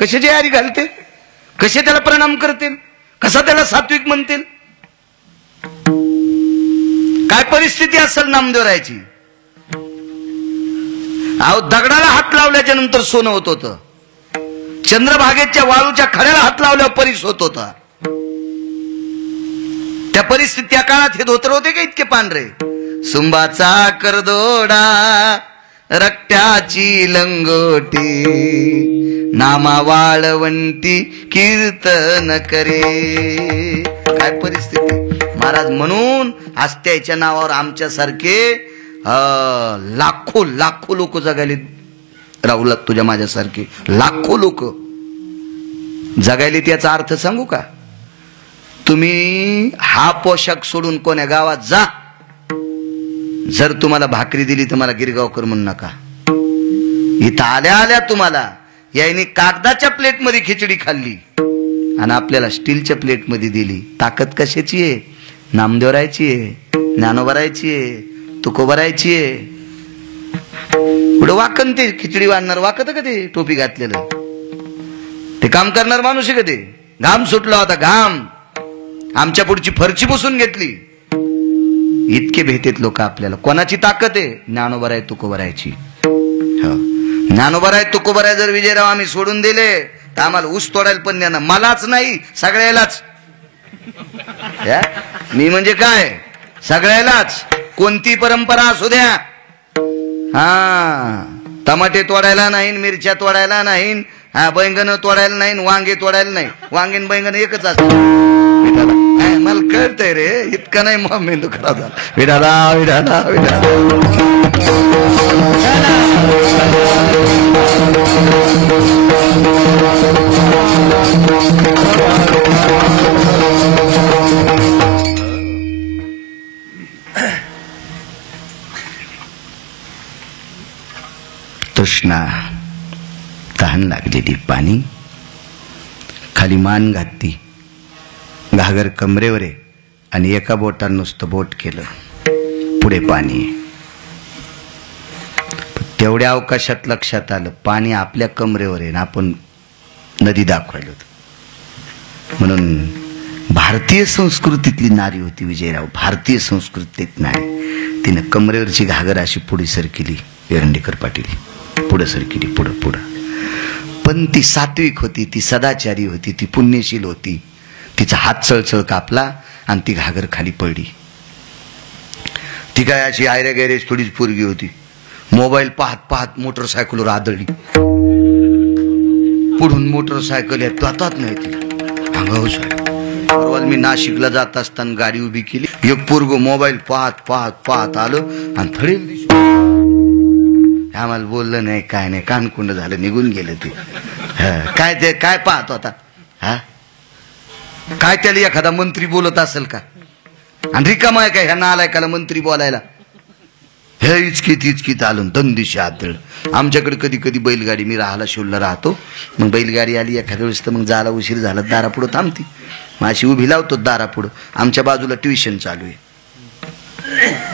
कसे जे आरी घालतील, कसे त्याला प्रणाम करतील, कसा त्याला सात्विक म्हणतील. काय परिस्थिती असेल नामदेवरायची. अहो, दगडाला हात लावल्याच्या नंतर सोनं होत होतं. चंद्रभागेच्या वाळूच्या खड्याला हात लावल्यावर परीस होत होता. त्या परिस्थिती त्या काळात हे धोतर होते का इतके पांढरे? सुंबाचा करदोडा रक्त्याची लंगोटी नामा वाळवंती कीर्तन करे. काय परिस्थिती. महाराज म्हणून आस्त्याच्या नावावर आमच्यासारखे लाखो लाखो लोक जगायले. राहुल, तुझ्या माझ्यासारखे लाखो लोक जगायले. त्याचा अर्थ सांगू का? तुम्ही हा पोशाख सोडून कोण्या गावात जा, जर तुम्हाला भाकरी दिली तर मला गिरगावकर म्हणू नका. इथं आल्या आल्या तुम्हाला याने कागदाच्या प्लेटमध्ये खिचडी खाल्ली आणि आपल्याला स्टीलच्या प्लेटमध्ये दिली. ताकद कशाची आहे? नामदेवरायची आहे, ज्ञानोबरायची आहे, तुकोबरायची आहे. पुढे वाकन ते खिचडी वाढणार वाकत का ते टोपी घातलेलं? ते काम करणार माणूस आहे का ते? घाम सुटला होता, घाम. आमच्या पुढची फरची पुसून घेतली. इतके भेटेत लोक आपल्याला. कोणाची ताकद आहे? ज्ञानोबराय तुकोबरायची. ज्ञानोबराय तुकोबराय जर विजयराव आम्ही सोडून दिले तर आम्हाला ऊस तोडायला पण द्या ना. मलाच नाही, सगळ्यालाच. मी म्हणजे काय? सगळ्यालाच. कोणती परंपरा असू द्या. हा, टमाटे तोडायला नाही, मिरच्या तोडायला नाही, हा बैंगन तोडायला नाही, वांगे तोडायला नाही. वांगेन बैंगन एकच असतं. मला कळतंय रे, इतका नाही मग मेंदू खराब झाला. विडाला विडाला विडाला. तृष्णा, तहान लागलेली, पाणी. खाली मान घातली, घागर कमरेवर आहे आणि एका बोटानं नुसतं बोट केलं, पुढे पाणी. तेवढ्या अवकाशात लक्षात आलं पाणी आपल्या कमरेवर आहे ना आपण नदी दाखवायला. म्हणून भारतीय संस्कृतीतली नारी होती विजयराव. भारतीय संस्कृतीत नाही, तिनं कमरेवरची घागर अशी पुढे सर केली. एरंडेकर पाटील पुढं सरकी पुढं पुढं. पण ती सात्विक होती, ती सदाचारी होती, ती पुण्यशील होती. तिचा हात चळचळ कापला आणि ती घागर खाली पडली. ती काय अशी आयऱ्या गैरेज थोडीच पोरगी होती. मोबाईल पाहत पाहत मोटरसायकलवर आदळली. पुढून मोटरसायकल येत जातात नाही तिला अंगावर साहेब. परवा मी नाशिकला जात असताना गाडी उभी केली. एक पोरग मोबाईल पाहत पाहत पाहत आलं आणि थडेल दिसलं. आम्हाला बोललं नाही काय नाही, कानकुंड झालं, निघून गेलं ते. काय ते काय पाहत होता? हा काय त्याला एखादा मंत्री बोलत असेल का? आणि रिकामा आहे का ह्या नालायकाला मंत्री बोलायला? हे इचकीत इचकीत आलं दंदिशी आदळ. आमच्याकडे कधी कधी बैलगाडी, मी राहायला शिवला राहतो, मग बैलगाडी आली एखाद्या वेळेस तर मग जायला उशीर झाला दारापुढं थांबती. मग अशी उभी लावतो दारापुढं. आमच्या बाजूला ट्युशन चालू आहे.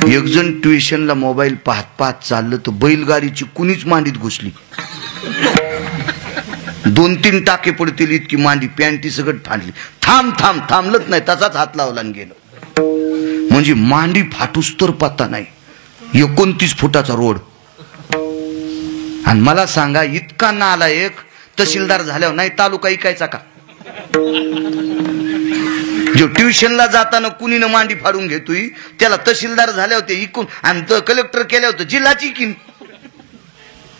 एक जण ट्युशनला मोबाईल पाहत पाहत चाललं तर बैलगाडीची कुणीच मांडीत घुसली. 2-3 टाके पडतील इतकी मांडी, पॅन्टी सगळं फाडली. थांब थांब थांबलंच नाही, तसाच हात लावला आणि गेलो. म्हणजे मांडी फाटूस तर पत्ता नाही. 29 फुटाचा रोड. आणि मला सांगा इतका नालायक तहसीलदार झाल्यावर नाही तालुका इकायचा का? जो ट्युशनला जाताना कुणीनं मांडी फाडून घेतोय त्याला तहसीलदार झाले होते इकून, आणि कलेक्टर केले होते जिल्हाची किन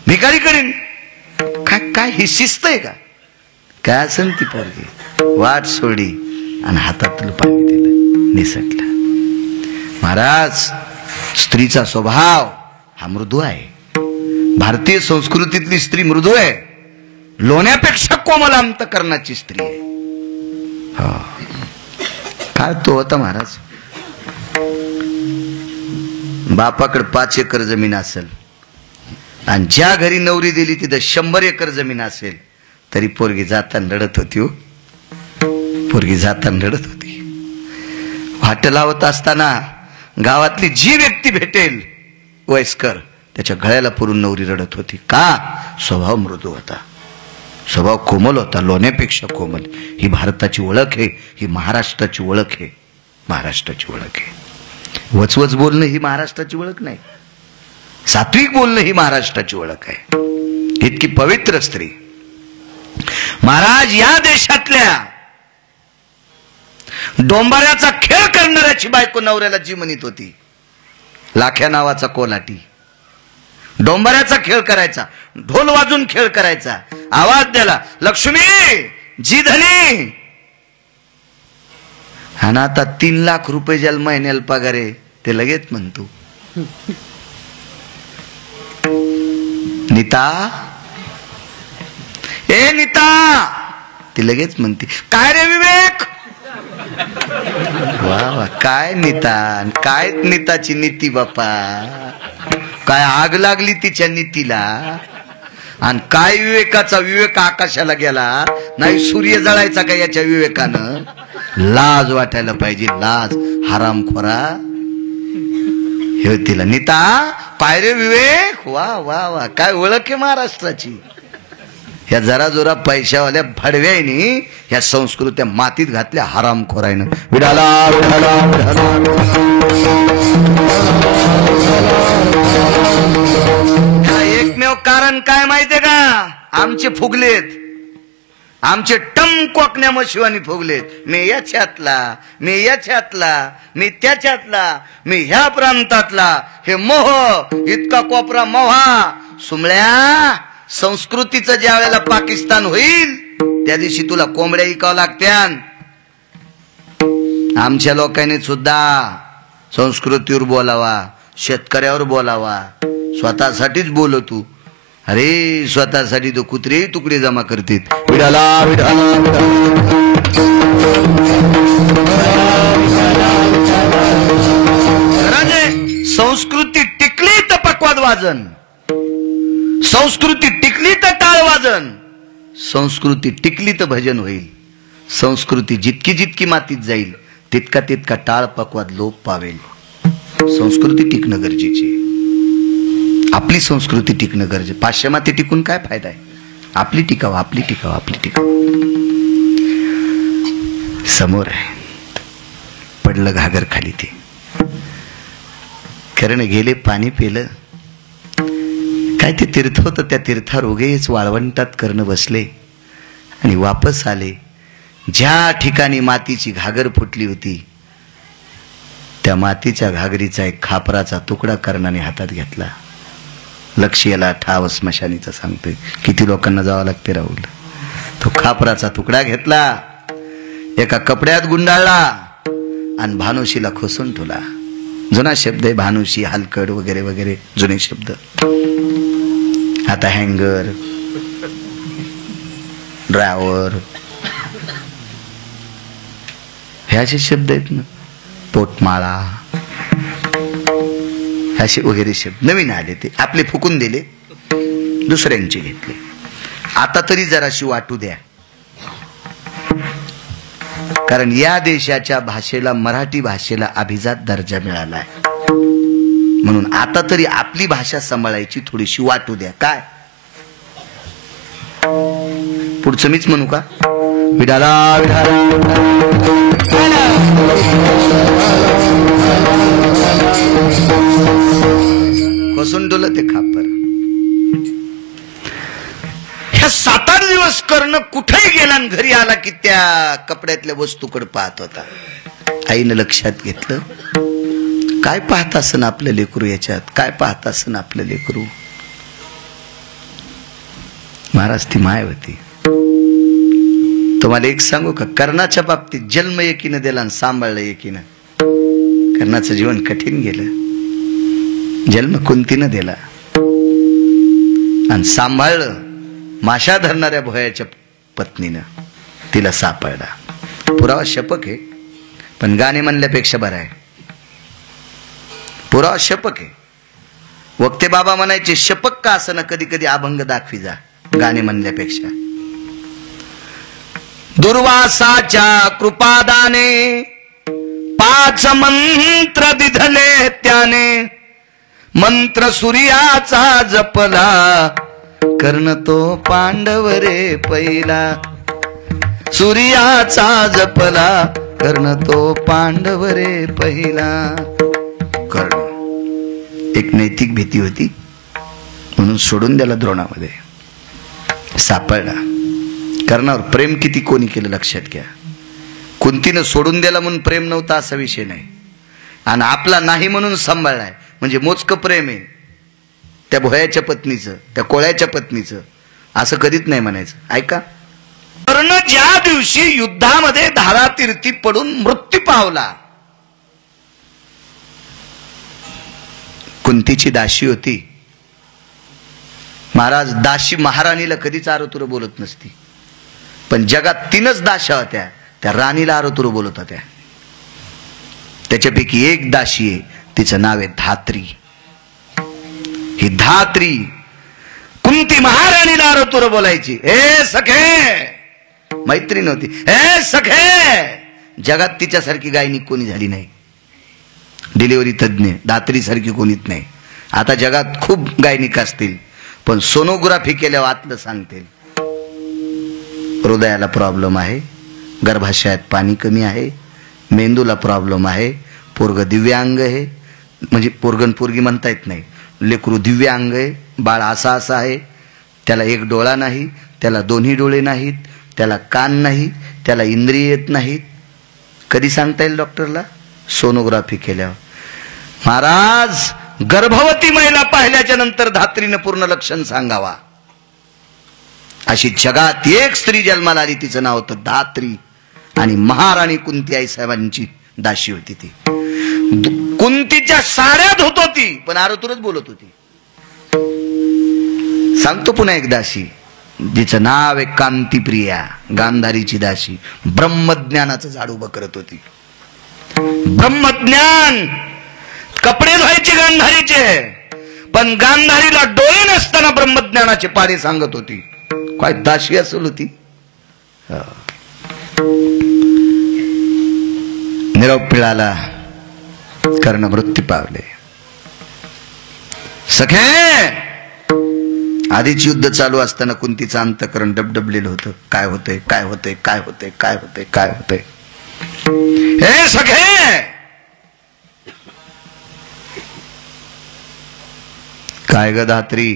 भिकारी करीन. काय काय ही शिस्त आहे का? काय असेल ती पोरगी वाट सोडी आणि हातातलं पाणी दिलं, निसटलं. महाराज, स्त्रीचा स्वभाव हा मृदू आहे. भारतीय संस्कृतीतली स्त्री मृदू आहे. लोण्यापेक्षा कोमल अंतकरणाची स्त्री आहे. हो, काय तो होता महाराज. बापाकडे 5 एकर जमीन असेल आणि ज्या घरी नवरी दिली तिथं 100 एकर जमीन असेल तरी पोरगी जाताना रडत होती. हो, पोरगी जाताना रडत होती. वाट लावत असताना गावातली जी व्यक्ती भेटेल वयस्कर त्याच्या गळ्याला पुरून नवरी रडत होती. का? स्वभाव मृदू होता, स्वभाव कोमल होता, लोण्यापेक्षा कोमल. ही भारताची ओळख आहे, ही महाराष्ट्राची ओळख आहे, महाराष्ट्राची ओळख आहे. वचवच बोलणं ही महाराष्ट्राची ओळख नाही, सात्विक बोलणं ही महाराष्ट्राची ओळख आहे. इतकी पवित्र स्त्री. महाराज, या देशातल्या डोंबाऱ्याचा खेळ करणाऱ्याची बायको नवऱ्याला जी म्हणत होती. लाख्या नावाचा कोलाटी डोंबाऱ्याचा खेळ करायचा, ढोल वाजून खेळ करायचा, आवाज द्याला, लक्ष्मी जी धनी. आणि आता 3 लाख रुपये ज्याला महिन्याला पगार आहे ते लगेच म्हणतो नीता, ए नीता. ती लगेच म्हणते काय रे विवेक. वा वा, काय नीता, काय नीताची नीती बापा. काय आग लागली तिच्या नीतीला. आणि काय विवेकाचा विवेक आकाशाला गेला नाही, सूर्य जळायचा का याच्या विवेकानं. लाज वाटायला पाहिजे, लाज. हरामखोरा हे तिला नीता काय रे विवेक. वा वा वा, काय ओळख आहे महाराष्ट्राची. या जरा जोरा पैशावाल्या भडव्यानी या संस्कृत्या मातीत घातल्या हरामखोरायनं. विडाला विडाला एकमेव कारण काय माहितीये का? आमचे फुगलेत, आमचे टम कोकण्या शिवानी फुगलेत. मी याच्यातला, मी याच्यातला, मी त्याच्यातला, मी ह्या प्रांतातला. हे मोह इतका कोपरा मोहा. सुमळ्या, संस्कृतीचं ज्या वेळेला पाकिस्तान होईल त्या दिवशी तुला कोंबड्या इकावं लागत्यान. आमच्या लोकांनी सुद्धा संस्कृतीवर बोलावा, शेतकऱ्यावर बोलावा. स्वतःसाठीच बोल तू. अरे स्वतःसाठी तो कुत्रे तुकडे जमा करतात. विडाला विडाला संस्कृती टिकली तर पक्वाद वाजन, संस्कृती टिकली तर टाळ वाजन, संस्कृती टिकली तर भजन होईल. संस्कृती जितकी जितकी मातीत जाईल तितका तितका टाळ पक्वाद लोप पावेल. संस्कृती टिकणं गरजेची. आपली संस्कृती टिकणं गरजे. पाश्चिमात्य टिकून काय फायदा आहे? आपली टिकाव, आपली टिकाव, आपली टिकाव. समोर आहे, पडलं घागर खाली. ते करण गेले पाणी पेलं. काय काय ते तीर्थ होतं, त्या तीर्थावर उगेच वाळवंटात कर्ण बसले आणि वापस आले. ज्या ठिकाणी मातीची घागर फुटली होती त्या मातीच्या घागरीचा एक खापराचा तुकडा कर्णाने हातात घेतला. लक्ष याला ठाव स्मशानीचं सांगतोय, किती लोकांना जावं लागते राहुल. तो खापराचा तुकडा घेतला, एका कपड्यात गुंडाळला आणि भानुशीला खोसून ठेवला. जुना शब्द आहे भानुशी, हलकड वगैरे वगैरे जुने शब्द. आता हँगर, ड्रायव्हर हे असे शब्द आहेत ना, पोटमाळा असे वगैरे शब्द नवीन आले, ते आपले फुकून दिले, दुसऱ्यांचे घेतले. आता तरी जराशी वाटू द्या, कारण या देशाच्या भाषेला, मराठी भाषेला अभिजात दर्जा मिळालाय. म्हणून आता तरी आपली भाषा सांभाळायची, थोडीशी वाटू द्या. काय पुढचं मीच म्हणू का? विडाला कसून डोलं ते खापर. ह्या 7-8 दिवस कर्ण कुठेही गेला आणि घरी आला की त्या कपड्यातल्या वस्तूकडे पाहत होता. आईनं लक्षात घेतलं, काय पाहत असन आपलं लेकरू याच्यात, काय पाहत असन आपलं लेकरू. महाराज ती माय होती. तुम्हाला एक सांगू का, कर्णाच्या बाबतीत जन्म एकीनं दिला आणि सांभाळलं एकीनं. कर्णाचं जीवन कठीण गेलं. जन्म कुंतीनं दिला आणि सांभाळलं माशा धरणाऱ्या भोयाच्या पत्नीनं. तिला सापडला. पुरावा शपक आहे, पण गाणे म्हणल्यापेक्षा बरं आहे. पुरावा शपक आहे. वक्ते बाबा म्हणायचे, शपक का असं ना कधी कधी अभंग दाखवी जा गाणे म्हणल्यापेक्षा. दुर्वासाच्या कृपादाने 5 मंत्र दिधले त्याने, मंत्र सूर्याचा जपला कर्ण तो पांडव रे पहिला. सूर्याचा जपला कर्ण तो पांडव रे पहिला. कर्ण एक नैतिक भीती होती म्हणून सोडून द्याला द्रोणामध्ये. सापडला. कर्णावर प्रेम किती कोणी केलं लक्षात घ्या. कुंतीनं सोडून द्याला म्हणून प्रेम नव्हता असा विषय नाही, आणि आपला नाही म्हणून सांभाळलाय म्हणजे मोजकं प्रेम आहे. त्या भोयाच्या पत्नीचं, त्या कोळ्याच्या पत्नीचं असं कधीच नाही म्हणायचं. ऐका, कर्ण ज्या दिवशी युद्धामध्ये धारातीर्थी पडून मृत्यू पावला, कुंतीची दाशी होती. महाराज दाशी महाराणीला कधीच आरोतुर बोलत नसती, पण जगात 3च दाशा होत्या, त्या राणीला आरोतुर बोलत होत्या. त्याच्यापैकी एक दाशी आहे, तिचं नाव आहे धात्री. ही धात्री कुंती महाराणीला आरोतुर बोलायची. हे सखे, मैत्री नव्हती. हे सखे, जगात तिच्यासारखी गायनी कोणी झाली नाही. डिलिव्हरी तज्ञ धात्री सारखी कोणीच नाही. आता जगात खूप गायनिक असतील, पण सोनोग्राफी केल्यावर आतलं सांगतील. हृदयाला प्रॉब्लेम आहे, गर्भाशयात पाणी कमी आहे, मेंदूला प्रॉब्लेम आहे, पोरग दिव्यांग आहे, म्हणजे पोरगन पोरगी म्हणता येत नाही, लेकरू दिव्यांग आहे, बाळ असा असा आहे, त्याला एक डोळा नाही, त्याला दोन्ही डोळे नाहीत, त्याला कान नाही, त्याला इंद्रिय येत नाहीत. कधी सांगता येईल डॉक्टरला? सोनोग्राफी केल्यावर. महाराज गर्भवती महिला पाहिल्याच्या नंतर धात्रीनं पूर्ण लक्षण सांगावा. अशी जगात एक स्त्री जन्माला आली, तिचं नाव होतं धात्री, आणि महाराणी कुंती आई साहेबांची दाशी होती. ती कुंतीच्या साड्या धुत होती, पण आरोतुरच बोलत होती. सांगतो पुन्हा एक दाशी, जिचं नाव आहे कांतीप्रिया, गांधारीची दाशी. ब्रह्मज्ञानाचं झाड उभं करत होती. ब्रह्मज्ञान, कपडे धुवायचे गांधारीचे, पण गांधारीला डोळे नसताना ब्रह्मज्ञानाचे पारे सांगत होती. काय दाशी असेल होती. निरोप मिळाला, कर्ण मृत्यू पावले. सखे, आधीच युद्ध चालू असताना कुंतीचं अंतःकरण डबडबलेलं होतं. काय होतंय, काय होतंय, काय होतंय, काय होतंय, काय होतंय. हे सखे, काय ग धात्री,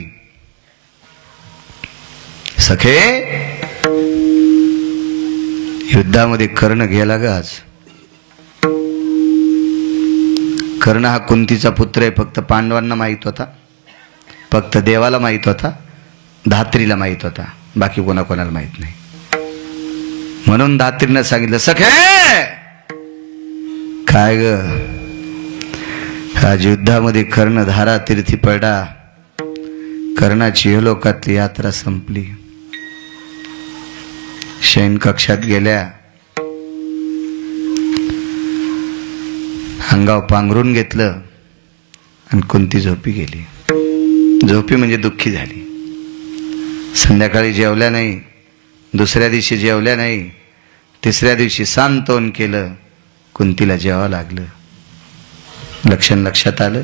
सखे, युद्धामध्ये कर्ण गेला ग आज. कर्ण हा कुंतीचा पुत्र आहे. फक्त पांडवांना माहित होता, फक्त देवाला माहित होता, धात्रीला माहित होता, बाकी कोणाकोणाला माहित नाही. म्हणून धात्रीनं सांगितलं, सखे काय ग, आज युद्धामध्ये कर्ण धारा तीर्थी पडा. कर्णाची इहलोकातली यात्रा संपली. शयन कक्षात गेल्या, अंगावर पांघरून घेतलं आणि कुंती झोपी गेली. झोपी म्हणजे दुःखी झाली. संध्याकाळी जेवल्या नाही, दुसऱ्या दिवशी जेवल्या नाही, तिसऱ्या दिवशी सांत्वन केलं. कुंतीला जेवावं लागलं. लक्षण लक्षात आलं,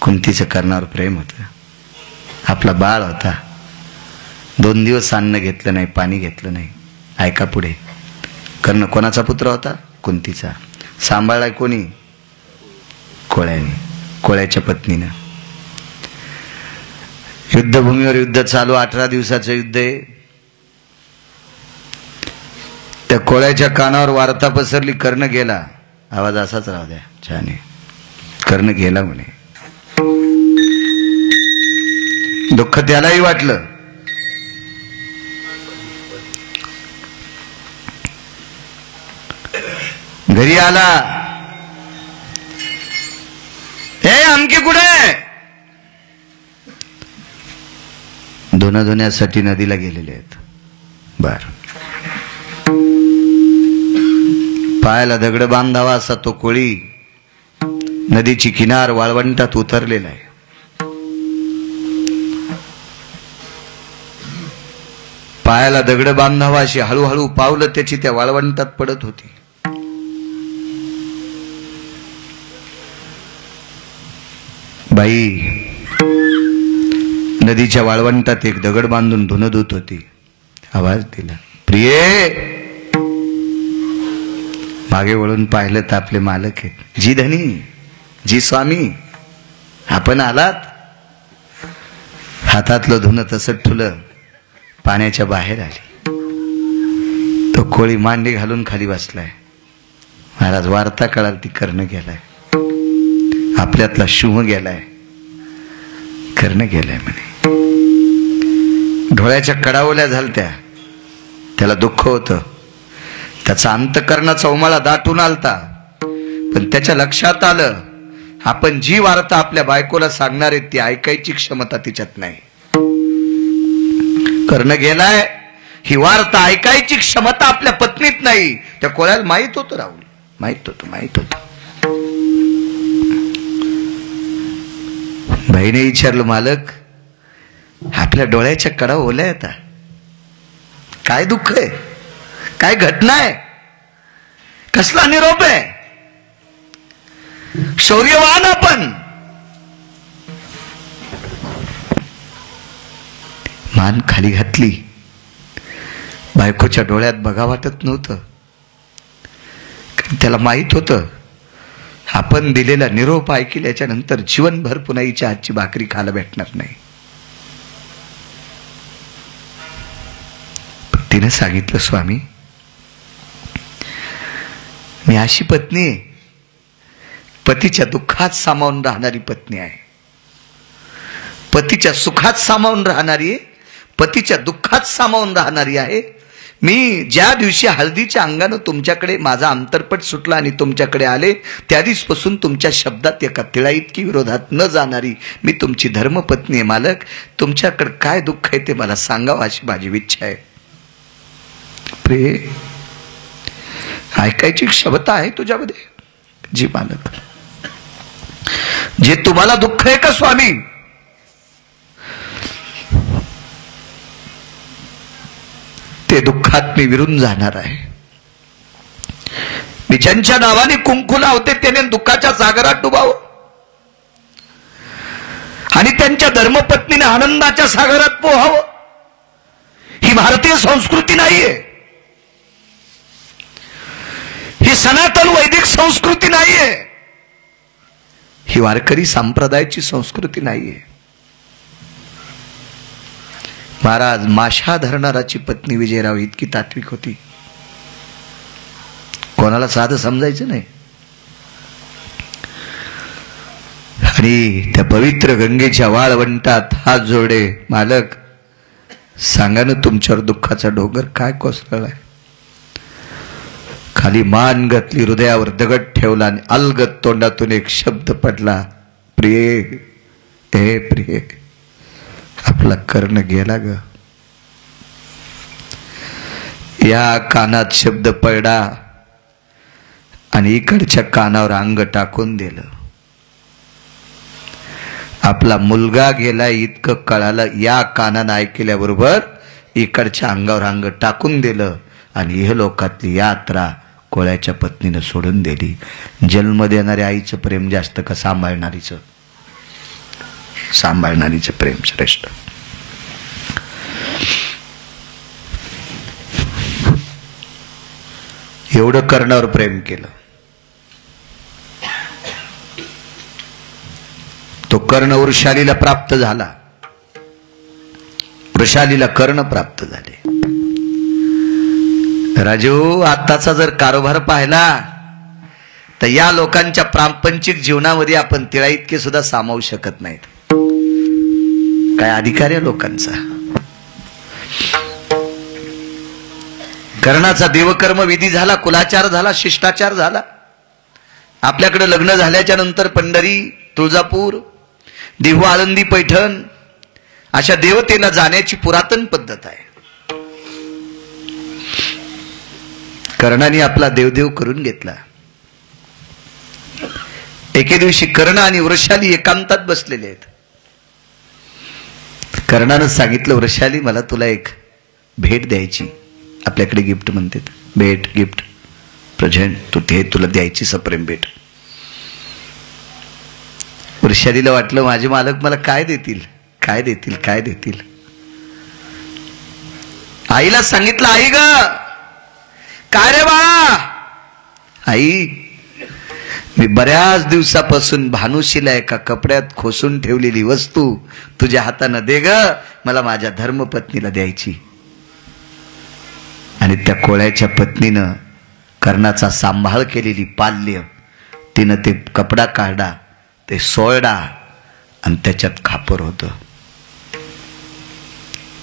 कुंतीचं कर्णावर प्रेम होतं. आपला बाळ होता. 2 दिवस अन्न घेतलं नाही, पाणी घेतलं नाही. ऐका पुढे. कर्ण कोणाचा पुत्र होता? कुंतीचा. सांभाळलाय कोणी? कोळ्याने, कोळ्याच्या पत्नीनं. युद्धभूमीवर युद्ध चालू, 18 दिवसाचं युद्ध आहे. त्या कोळ्याच्या कानावर वार्ता पसरली, कर्ण गेला. आवाज असाच राहू द्या छान. कर्ण गेला म्हणे. दुःख त्यालाही वाटलं. घरी आला. हे आमकी कुठे? धुण्यासाठी नदीला गेलेले आहेत. बर, पायाला दगड बांधावा असा तो कोळी नदीची किनार वाळवंटात उतरलेला आहे. पायाला दगड बांधावा अशी हळूहळू पावलं त्याची त्या वाळवंटात पडत होती. बाई नदीच्या वाळवंटात एक दगड बांधून धुणं धुत होती. आवाज दिला, प्रिये. मागे वळून पाहिलं तर आपले मालक आहेत. जी धनी, जी स्वामी, आपण आलात. हातातलं धुणं तसंच ठुलं, पाण्याच्या बाहेर आली. तो कोळी मांडी घालून खाली बसलाय. महाराज वार्ता कळाल ती कर्ण गेलाय. आपल्यातला शुभ गेलाय, कर्ण गेलाय म्हणे. डोळ्याच्या कडावल्या झालत्या. त्याला दुःख होतं. त्याचा अंतकरणाचा उमाळा दाटून आलता. पण त्याच्या लक्षात आलं, आपण जी वार्ता आपल्या बायकोला सांगणार आहे ती ऐकायची क्षमता तिच्यात नाही. कर्ण गेलाय, ही वार्ता ऐकायची क्षमता आपल्या पत्नीत नाही. त्या कोळ्याला माहित होतं. राहुल माहित होतं. बाईने विचारलं, मालक आपल्या डोळ्याच्या कडा ओल्या येतात. काय दुःख आहे? काय घटना आहे? कसला निरोप आहे? शौर्यवान आपण. मान खाली घातली. बायकोच्या डोळ्यात बघा वाटत नव्हतं. त्याला माहित होतं, आपण दिलेला निरोप ऐकल्याच्या नंतर जीवनभर पुन्हा हिच्या हातची भाकरी खायला भेटणार नाही. तिने सांगितलं, स्वामी मी अशी पत्नी आहे, पतीच्या दुःखात सामावून राहणारी पत्नी आहे. पतीच्या सुखात सामावून राहणारी आहे, पतीच्या दुःखात सामावून राहणारी आहे. मी ज्या दिवशी हळदीच्या अंगानं तुमच्याकडे माझा अंतरपट सुटला आणि तुमच्याकडे आले, त्या दिवसपासून तुमच्या शब्दात एका तिळा इतकी विरोधात न जाणारी मी तुमची धर्मपत्नी आहे. मालक तुमच्याकडे काय दुःख आहे ते मला सांगावं अशी माझी इच्छा आहे. प्रिय, ऐकायची क्षमता आहे तुझ्यामध्ये? जी मालक. जे तुम्हाला दुःख आहे का स्वामी? ते दुःखात मी विरून जाणार आहे. मी ज्यांच्या नावाने कुंकू लावते त्याने दुःखाच्या सागरात डुबावं आणि त्यांच्या धर्मपत्नीने आनंदाच्या सागरात पोहावं. ही भारतीय संस्कृती नाहीये. ही सनातन वैदिक संस्कृती नाहीये. ही वारकरी संप्रदायाची संस्कृती नाहीये. महाराज, माशा धरणाराची पत्नी विजयराव इतकी तात्विक होती, कोणाला साधं समजायचं नाही. आणि त्या पवित्र गंगेच्या वाळवंटात हात जोडे, मालक सांगा ना तुमच्यावर दुःखाचा डोंगर काय कोसळलाय. खाली मान घातली, हृदयावर दगड ठेवला आणि अलगद तोंडातून एक शब्द पडला, प्रिये, हे प्रिये, आपला कर्ण गेला ग. या कानात शब्द पडला आणि इकडच्या कानावर अंग टाकून दिलं. आपला मुलगा गेला इतकं कळालं, या कानानं ऐकल्याबरोबर इकडच्या अंगावर अंग टाकून दिलं आणि इहलोकातली यात्रा कोळ्याच्या पत्नीनं सोडून दिली. जन्म देणाऱ्या आईचं प्रेम जास्त का सांभाळणारीचं? सांभाळणारीचं प्रेम श्रेष्ठ. एवढं कर्णावर प्रेम केलं. तो कर्ण वृषालीला प्राप्त झाला, वृषालीला कर्ण प्राप्त झाले. राजू, आताचा जर कारभार पाहिला तर या लोकांच्या प्रापंचिक जीवनामध्ये आपण तिळा इतके सुद्धा सामावू शकत नाहीत. काय अधिकार आहे लोकांचा. कर्णाचा देवकर्म विधी झाला, कुलाचार झाला, शिष्टाचार झाला. आपल्याकडे लग्न झाल्याच्या नंतर पंढरी, तुळजापूर, देहू, आळंदी, पैठण अशा देवतेला जाण्याची पुरातन पद्धत आहे. कर्णाने आपला देवदेव करून घेतला. एके दिवशी कर्ण आणि वृषाली एकांतात बसलेले आहेत. कर्णानं सांगितलं, वृषाली, मला तुला एक भेट द्यायची. आपल्याकडे गिफ्ट म्हणतात, भेट, गिफ्ट, प्रेझेंट. तू ते तुला द्यायची सप्रेम भेट. वृषालीला वाटलं, माझे मालक मला काय देतील, काय देतील, काय देतील. आईला सांगितलं, आई ग, काय रे बाळा. आई, मी बऱ्याच दिवसापासून भानुशीला एका कपड्यात खोसून ठेवलेली वस्तू तुझ्या हातानं दे ग, मला माझ्या धर्मपत्नीला द्यायची. आणि त्या कोळ्याच्या पत्नीनं कर्णाचा सांभाळ केलेली पाल्य, तिनं ते कपडा काढला, ते सोळडा आणि त्याच्यात खापर होतं.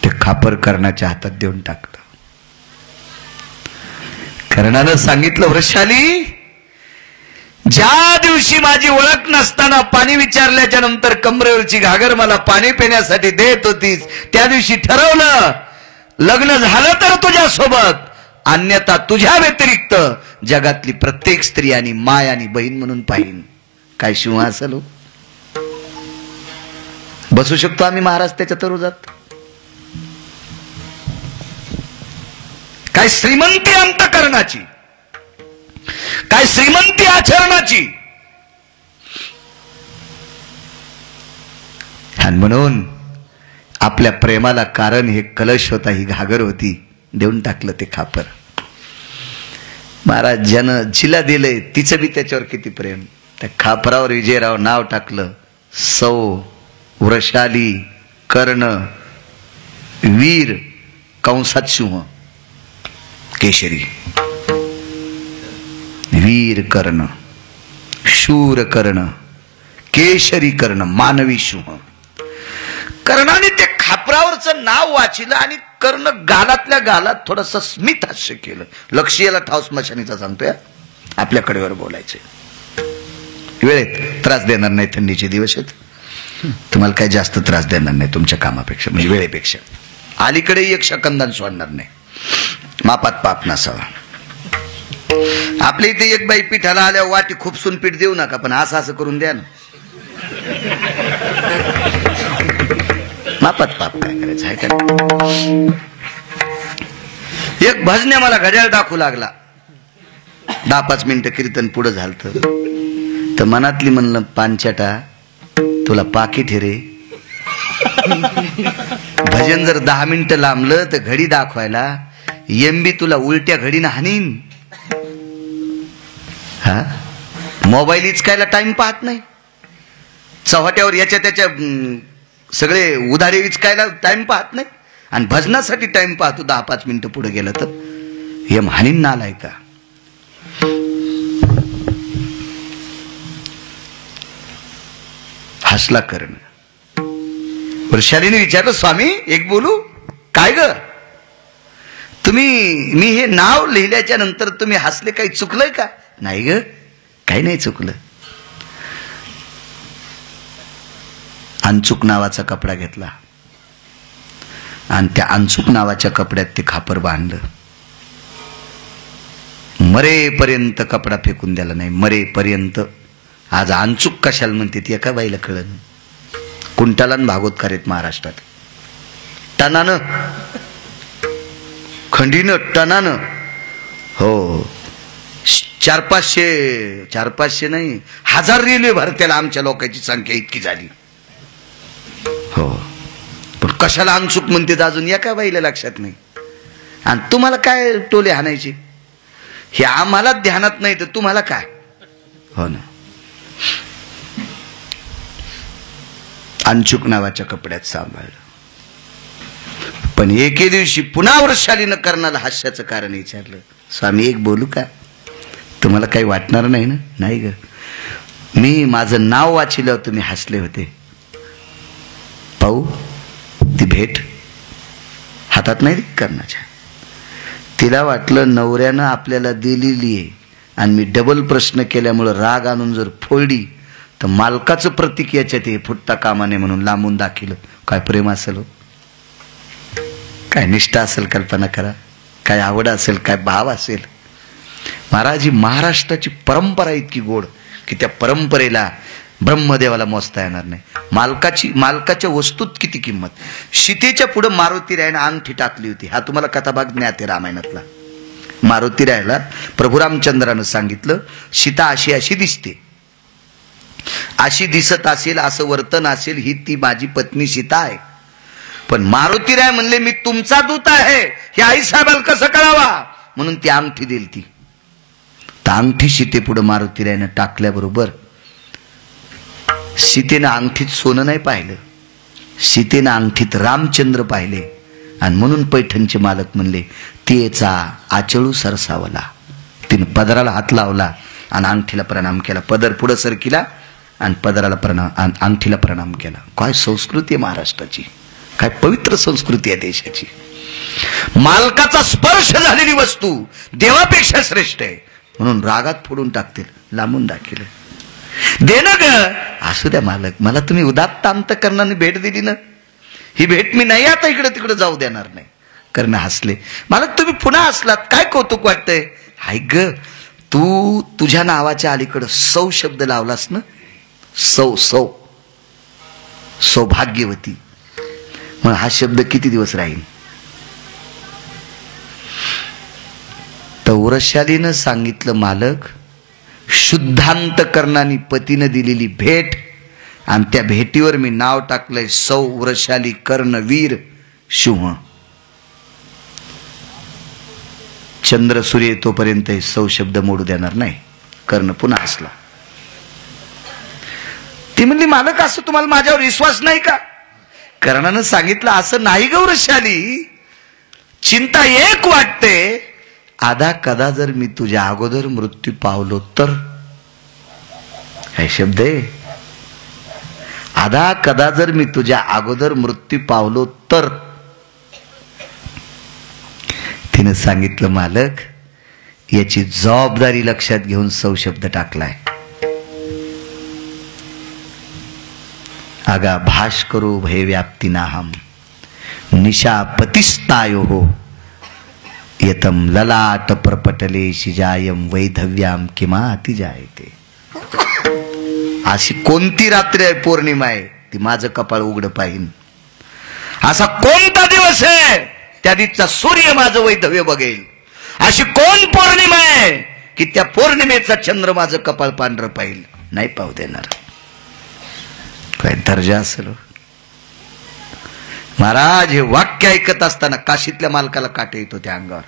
ते खापर कर्णाच्या हातात देऊन टाकलं. कर्णानं सांगितलं, वृषाली, ज्या दिवशी माझी ओळख नसताना पाणी विचारल्याच्या नंतर कमरेवरची घागर मला पाणी पिण्यासाठी देत होतीस, त्या दिवशी ठरवलं, लग्न झालं तर तुझ्या सोबत, अन्यथा तुझ्या व्यतिरिक्त जगातली प्रत्येक स्त्री आणि माय आणि बहीण म्हणून पाहिन. काय सिंहासन बसू शकतो आम्ही महाराज त्याच्या तरुजात. काय श्रीमंती अंतकरणाची, काय श्रीमंती आचरणाची. आणि म्हणून आपल्या प्रेमाला कारण हे कलश होता, ही घागर होती, देऊन टाकलं ते खापर. महाराज, ज्यानं जिला दिलंय तिचं बी त्याच्यावर किती प्रेम. त्या खापरावर विजयराव नाव टाकलं, सौ वृषाली कर्ण वीर कंसात सिंह केशरी. वीर कर्ण, शूर कर्ण, केशरी कर्ण, मानवी सिंह. कर्णाने ते खापरावरचं नाव वाचिलं आणि कर्ण गालातल्या गालात थोडस स्मित हास्य केलं. लक्ष्याला ठाव स्मशानीचा सांगतोय, आपल्या कडेवर बोलायचे. वेळेत त्रास देणार नाही, थंडीचे दिवस आहेत, तुम्हाला काही जास्त त्रास देणार नाही तुमच्या कामापेक्षा, म्हणजे वेळेपेक्षा. अलीकडे एक शकंदान सोडणार नाही, मापात पाप नसावा. आपल्या इथे एक बाई पिठाला आल्या वाटी खूपसून पीठ देऊ नका, पण असं असं करून द्या ना. मापात पाप काय करायचं आहे का. एक भजने मला घड्याळ दाखवू लागला, 10-5 मिनिटं कीर्तन पुढं झालत, तर मनातली म्हणलं, पांचटा तुला पाकिट रे. भजन जर 10 मिनिटं लांबलं तर घडी दाखवायला एमबी तुला उलट्या घडीनं हानीन. हा, मोबाईल इचकायला टाइम पाहत नाही, चव्हाट्यावर याच्या त्याच्या सगळे उधारे विचकायला टाइम पाहत नाही, आणि भजनासाठी टाइम पाहतो 10-5 मिनिटं पुढे गेलं तर हे हानीन नालाय का. हसला कर्ण. वृषालीने विचारलं, स्वामी एक बोलू? काय ग तुम्ही, मी हे नाव लिहिल्याच्या नंतर तुम्ही हसले, काही चुकलंय का? नाही ग काही नाही चुकलं. अंचुक नावाचा कपडा घेतला आणि त्या अंचुक नावाच्या कपड्यात ते खापर बांधलं. मरेपर्यंत कपडा फेकून द्याला नाही, मरेपर्यंत. आज अंचुक कशाला म्हणते ती एका बाईला कळलं. कुंटाला भागवतकार आहेत महाराष्ट्रात. टनानं खंडीनं टनानं. हो 400-500 नाही 1000 रेल्वे भरत्याला आमच्या लोकांची संख्या इतकी झाली. हो पण कशाला अंचुक म्हणते अजून एका बाईला लक्षात नाही. आणि तुम्हाला काय टोले हाणायचे हे आम्हाला ध्यानात नाही तर तुम्हाला काय. हो ना. अंचुक नावाच्या कपड्यात सांभाळलं. पण एके दिवशी पुन्हा वृषालीनं कर्णाला हास्याचं कारण विचारलं, स्वामी एक बोलू का? तुम्हाला काही वाटणार नाही ना? नाही ग मी माझं नाव वाचिलं तुम्ही हसले होते. पाहू ती भेट हातात नाही कर्णाच्या. तिला वाटलं नवऱ्यानं आपल्याला दिलेली आहे आणि मी डबल प्रश्न केल्यामुळं राग आणून जर फोडली तर मालकाचं प्रतीक याच्यात हे फुटता कामा नये म्हणून लांबून दाखिलं. काय प्रेम असेल हो, काय निष्ठा असेल कल्पना करा, काय आवड असेल, काय भाव असेल. महाराज ही महाराष्ट्राची परंपरा इतकी गोड की त्या परंपरेला ब्रह्मदेवाला मोजता येणार नाही. मालकाच्या वस्तूत किती किंमत. सीतेच्या पुढे मारुती रायानं अंगठी टाकली होती. हा तुम्हाला कथाभाग ज्ञात आहे रामायणातला. मारुती रायाला प्रभू रामचंद्रानं सांगितलं सीता अशी अशी दिसते, अशी दिसत असेल, असं वर्तन असेल, ही ती माझी पत्नी सीता आहे. पण मारुती राय म्हणले मी तुमचा दूत आहे हे आईसाहेबाला कसं कळावा म्हणून ती अंगठी दिली. ती अंगठी सीते पुढे मारुती रायनं टाकल्याबरोबर सीतेनं अंगठीत सोनं नाही पाहिलं, सीतेनं अंगठीत रामचंद्र पाहिले. आणि म्हणून पैठणचे मालक म्हणले तिचा आचळू सरसावला. तिने पदराला हात लावला आणि अंगठीला प्रणाम केला. पदर पुढे सरकिला आणि पदराला प्रणाम, अंगठीला प्रणाम केला. काय संस्कृती आहे महाराष्ट्राची, काय पवित्र संस्कृती आहे देशाची. मालकाचा स्पर्श झालेली वस्तू देवापेक्षा श्रेष्ठ आहे म्हणून रागात फोडून टाकतील, लांबून दाखिलं. दे ना ग, असू द्या मालक, मला तुम्ही उदात्त अंतकरणाने भेट दिली ना, ही भेट मी नाही आता इकडे तिकडे जाऊ देणार नाही. कर्ण हसले. मालक तुम्ही पुन्हा हसलात, काय कौतुक वाटतंय? हाय ग तू तुझ्या नावाच्या अलीकडे सौ शब्द लावलास ना, सौ सौ सौभाग्यवती. मग हा शब्द किती दिवस राहील? तर वृषालीनं सांगितलं मालक शुद्धांतकरणाने पतीनं दिलेली भेट आणि त्या भेटीवर मी नाव टाकलंय सौ वृषाली कर्णवीर सिंह. चंद्र सूर्य तोपर्यंत सौ शब्द मोडू देणार नाही. कर्ण पुन्हा हसला. ती म्हणली मालक असं तुम्हाला माझ्यावर विश्वास नाही का? कर्णानं सांगितलं असं नाही ग वृषाली, चिंता एक वाटते आधा कदा जर मी तुझ्या अगोदर मृत्यू पावलो तर. काय शब्द आहे? आधा कदा जर मी तुझ्या अगोदर मृत्यू पावलो तर. तिने सांगितलं मालक याची जबाबदारी लक्षात घेऊन सौ शब्द टाकलाय. आगा भाष करो भय व्याप्ती नाहम निशा पतिस्तायो हो यतम ललाट प्रपटले शिजायम वैधव्याम किमा अति जायते. अशी कोणती रात्र आहे, पौर्णिमा आहे, ती माझं कपाळ उघड पाहिन. असा कोणता दिवस आहे त्या दिवसा सूर्य माझं वैधव्य बघेल. अशी कोण पौर्णिमा आहे की त्या पौर्णिमेचा चंद्र माझं कपाळ पांढरं पाहिल. नाही पाहू देणार. काय दर्जा असेल महाराज. हे वाक्य ऐकत असताना काशीतल्या मालकाला काटे येतो त्या अंगावर.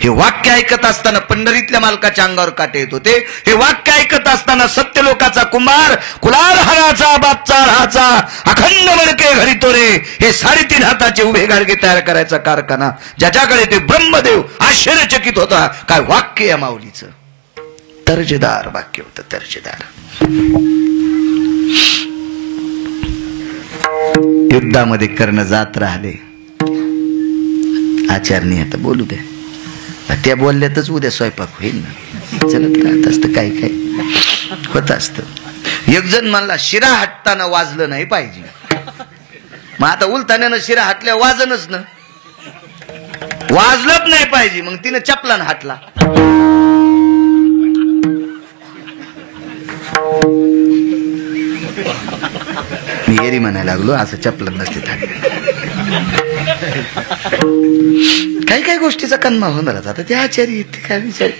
हे वाक्य ऐकत असताना पंढरीतल्या मालकाच्या अंगावर काटे येत होते. हे वाक्य ऐकत असताना सत्यलोकाचा कुंभार कुलाल हराचा बापचा राहाचा अखंड मडके घडीतो रे, हे 3.5 हाताचे उभे गाडगे तयार करायचा कारखाना ज्याच्याकडे ते ब्रह्मदेव आश्चर्यचकित होता. काय वाक्य या माऊलीचं, दर्जेदार वाक्य होतं, दर्जेदार. युद्धामध्ये कर्ण जात राहिले. आचार्य आता बोलू द्या, त्या बोलल्यातच उद्या स्वयंपाक होईल ना, चलत राहत असतं, काय काय होत असतं. एक जण म्हणला शिरा हटताना वाजलं नाही पाहिजे. मग आता उलताण्यानं शिरा हटल्या वाजनच ना, वाजलंच नाही पाहिजे. मग तिने चपलान हाटला. मी एरी म्हणायला लागलो, असं चपलन नसते थांबले. काही काही गोष्टीचा कन्मा होणारच. आता ते आचार्य काय विचार,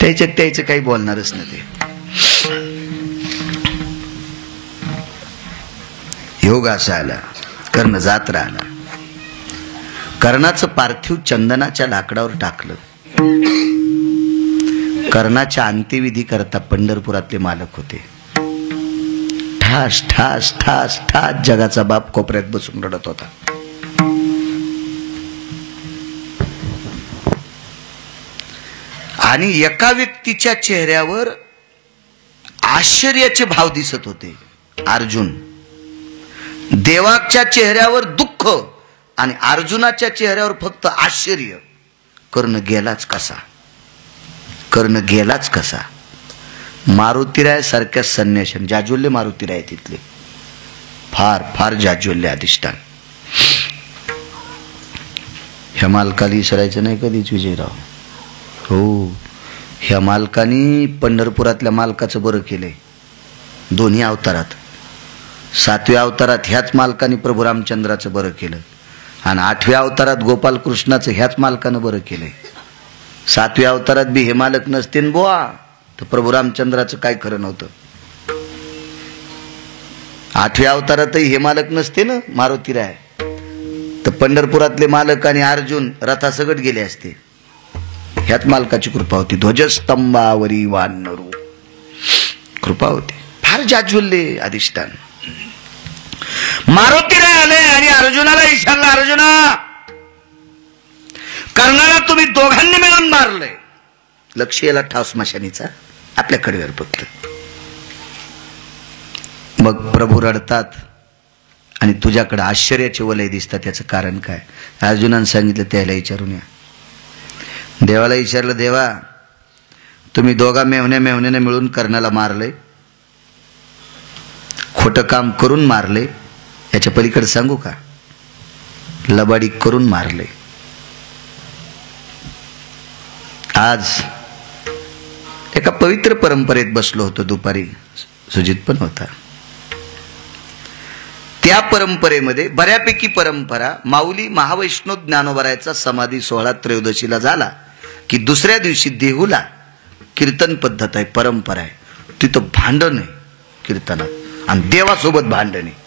त्याचं काही बोलणारच ना. ते योग असा आला, कर्ण जात राहिला. कर्णाचं पार्थिव चंदनाच्या लाकडावर टाकलं. कर्णाच्या अंत्यविधी करता पंढरपुरातले मालक होते. ठास ठास ठास ठास जगाचा बाप कोपऱ्यात बसून रडत होता. आणि एका व्यक्तीच्या चेहऱ्यावर आश्चर्याचे भाव दिसत होते, अर्जुन. देवाच्या चेहऱ्यावर दुःख आणि अर्जुनाच्या चेहऱ्यावर फक्त आश्चर्य. कर्ण गेलाच कसा, कर्ण गेलाच कसा. मारुतीराय सारख्या संन्याशान, जाज्वल्य मारुतीराय तिथले, फार फार जाज्वल्य अधिष्ठान. ह्या मालकाला विसरायचं नाही कधीच विजयराव. हो, ह्या मालकानी पंढरपुरातल्या मालकाचं बरं केलंय दोन्ही अवतारात. 7व्या अवतारात ह्याच मालकानी प्रभू रामचंद्राचं बरं केलं, आणि 8व्या अवतारात गोपाल कृष्णाचं ह्याच मालकानं बरं केलंय. 7व्या अवतारात बी हे मालक नसते बुवा तर प्रभू रामचंद्राचं काय खरं नव्हतं. 8व्या अवतारातही हे मालक नसते ना मारुतीराय, तर पंढरपुरातले मालक आणि अर्जुन रथासगट गेले असते. ह्यात मालकाची कृपा होती. ध्वजस्तंभावरी वानरू कृपा होती. फार जाज्वल्य अधिष्ठान. मारुतीराय आले आणि अर्जुनाला विचारलं, अर्जुना, कर्णाला तुम्ही दोघांनी मिळून मारलंय. लक्ष याला ठास मशानीचा आपल्या कडेवर फक्त. मग प्रभू रडतात आणि तुझ्याकडे आश्चर्याचे वलय दिसतात. त्याचं कारण काय? अर्जुनानं सांगितलं, त्याला विचारून या. देवाला विचारलं, देवा, तुम्ही दोघा मेवण्याने मिळून कर्णाला मारले, खोटं काम करून मारले, याच्या पलीकडे सांगू का? लबाडी करून मारले. आज एका पवित्र परंपरेत बसलो होतो दुपारी, सुजित पण होता. त्या परंपरेमध्ये बऱ्यापैकी परंपरा, माऊली महावैष्णव ज्ञानोबरायचा समाधी सोहळा त्रयोदशीला झाला की दुसऱ्या दिवशी देहूला कीर्तन पद्धत आहे, परंपरा आहे. तिथं भांडण आहे कीर्तनात, आणि देवासोबत भांडण आहे.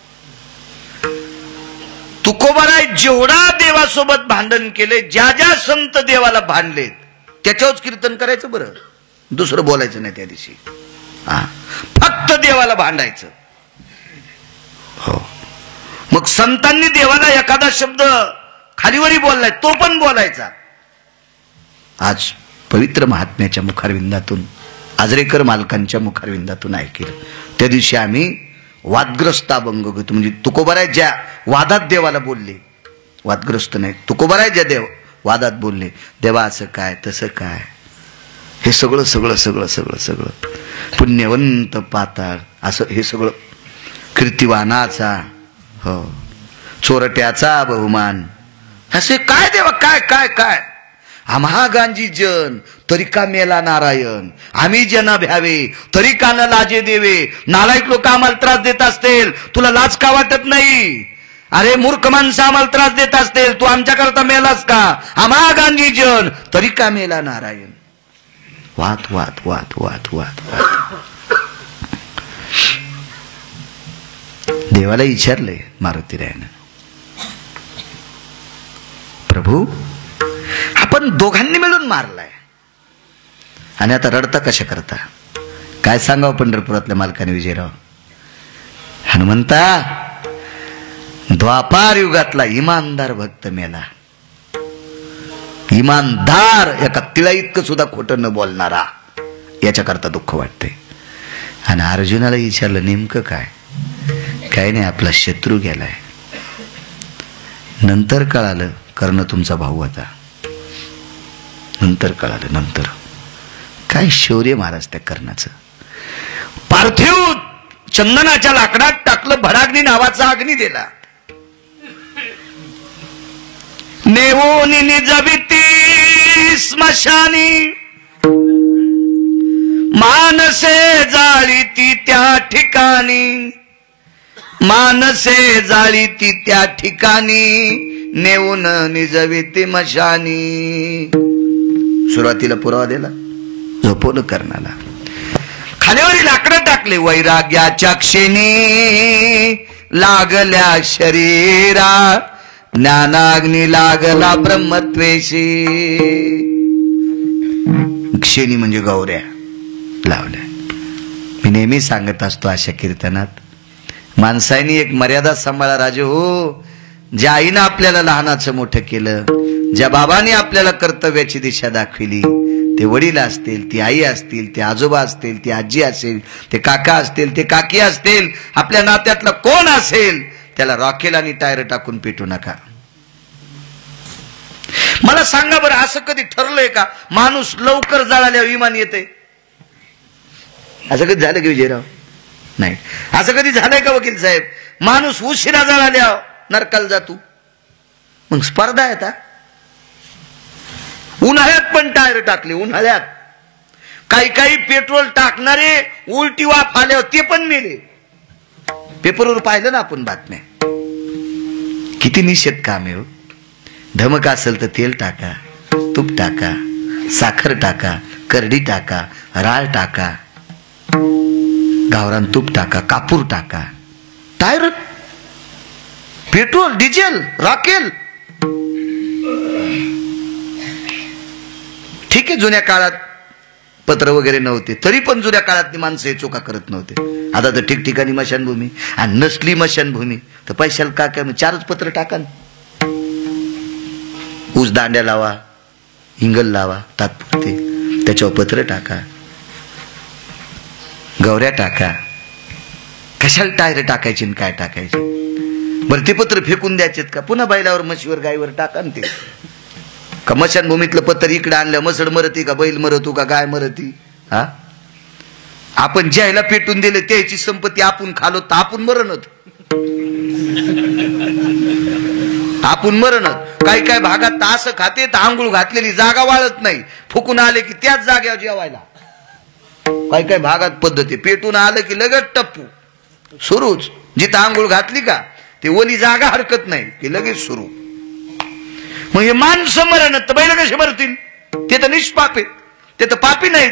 तुकोबाराय जेवढा देवासोबत भांडण केले, ज्या ज्या संत देवाला भांडलेत त्याच्यावरच कीर्तन करायचं. बरं, दुसरं बोलायचं नाही त्या दिवशी. फक्त देवाला भांडायचं. हो, मग संतांनी देवाला एखादा शब्द खालीवरी बोललाय तो पण बोलायचा. आज पवित्र महात्म्याच्या मुखारविंदातून, आजरेकर मालकांच्या मुखारविंदातून ऐकलं. त्या दिवशी आम्ही वादग्रस्त अभंग घेतो. म्हणजे तुकोबाराय ज्या वादात देवाला बोलले, वादग्रस्त नाही, तुकोबाराय ज्या देव वादात बोलले, देवा असं काय तसं काय, हे सगळं सगळं सगळं सगळं सगळं पुण्यवंत पाताळ, असं हे सगळं कीर्तिवानाचा, हो, चोरट्याचा बहुमान, असे काय देवा, काय काय काय. आम्हा गांजी जन तरी का मेला नारायण, आम्ही जना भ्यावे तरी का न लाजे देवे. नालायक लोक आम्हाला त्रास देत असतील, तुला लाज का वाटत नाही? अरे मूर्ख माणसं आम्हाला त्रास देत असतील, तू आमच्याकरता मेलास का? आम्हा गांधी जन तरी का मेला नारायण. वाद वाद वाद वाद वाद वाद. देवाला विचारले मारुतीरायानं, प्रभू, आपण पण दोघांनी मिळून मारलाय. आणि आता रडता कशा करता? काय सांगावं पंढरपुरातल्या मालकाने विजयराव? हनुमंता, द्वापार युगातला इमानदार भक्त मेला. इमानदार, एका तिला इतकं सुद्धा खोटं न बोलणारा, याच्याकरता दुःख वाटते. आणि अर्जुनाला विचारलं नेमकं काय? काय नाही, आपला शत्रू गेलाय. नंतर कळालं कर्ण तुमचा भाऊ होता. नंतर कळालं. नंतर काय शौर्य महाराज त्या कर्णाचं. पार्थिव चंदनाच्या लाकडात टाकलं, भडाग्नी नावाचा अग्नी दिला. नेवोनी निजविती स्मशानी, मानसे जाळीती त्या ठिकाणी. मानसे जाळीती त्या ठिकाणी, नेऊन निजविती मशानी. सुरुवातीला पुरावा दिला, झोपवलं कर्णाला. खाल्यावरी लाकडं टाकले. वैराग्याच्या क्षणी लागल्या शरीरा, ज्ञानाग्नी लागला ब्रह्मत्वेशी. क्षणी म्हणजे गौऱ्या लावल्या. मी नेहमी सांगत असतो अशा कीर्तनात, माणसाने एक मर्यादा सांभाळा राजे हो. ज्या आईनं आपल्याला लहानाचं मोठं केलं, ज्या बाबांनी आपल्याला कर्तव्याची दिशा दाखविली, ते वडील असतील, ती आई असतील, ते आजोबा असतील, ती आजी असेल, ते काका असतील, ते काकी असतील, आपल्या नात्यातलं कोण असेल, त्याला रॉकेल आणि टायर टाकून पेटू नका. मला सांगा बरं, असं कधी ठरलंय का माणूस लवकर जळाल्यावर विमान येते? असं कधी झालं की विजयराव? नाही. असं कधी झालंय का वकील साहेब माणूस उशिरा जळाल्यावर नरकाला जातो? मग स्पर्धा आहे आता. उन्हाळ्यात पण टायर टाकले. उन्हाळ्यात काही काही पेट्रोल टाकणारे उलटी वाफ आल्यावर ते पण मेले. पेपरवर पाहिलं ना आपण बातम्या. किती निषेध काम आहे. धमक असेल तर तेल टाका, तूप टाका, साखर टाका, करडी टाका, राळ टाका, गावरान तूप टाका, कापूर टाका. टायर, पेट्रोल, डिझेल, रॉकेल. ठीक आहे, जुन्या काळात पत्र वगैरे नव्हते, तरी पण जुन्या काळातली माणसं हे चोका करत नव्हते. आता तर ठिकठिकाणी मशानभूमी. आणि नसली मशानभूमी तर पैशाला का काय 4च पत्र टाका. ऊस दांड्या लावा, हिंगल लावा तात्पुरते, त्याच्यावर पत्र टाका, गौऱ्या टाका. कशाला टायर टाकायचे आणि काय टाकायचे? बरं ते पत्र फेकून द्यायचेत का? पुन्हा बैलावर, म्हशीवर, गायीवर टाका ना ते. का मशानभूमीतलं पत्र इकडे आणलं मसड मरती का बैल मरतो का गाय मरती? हा, आपण ज्याला पेटून दिले त्याची संपत्ती आपण खालो तर आपण मरणत. आपण मरणत. काही काही भागात असं खाते तर आंघोळ घातलेली जागा वाळत नाही, फुकून आले की त्याच जागेवर जेवायला. काही काही भागात पद्धती, पेटून आलं की लगेच टप्पू सुरूच. जिथं आंघोळ घातली का ते ओली जागा हरकत नाही की लगेच सुरू. मग हे माणसं मरणत तर बैल कसे मरतील? ते तर निष्पाप आहेत, ते तर पापी नाहीत.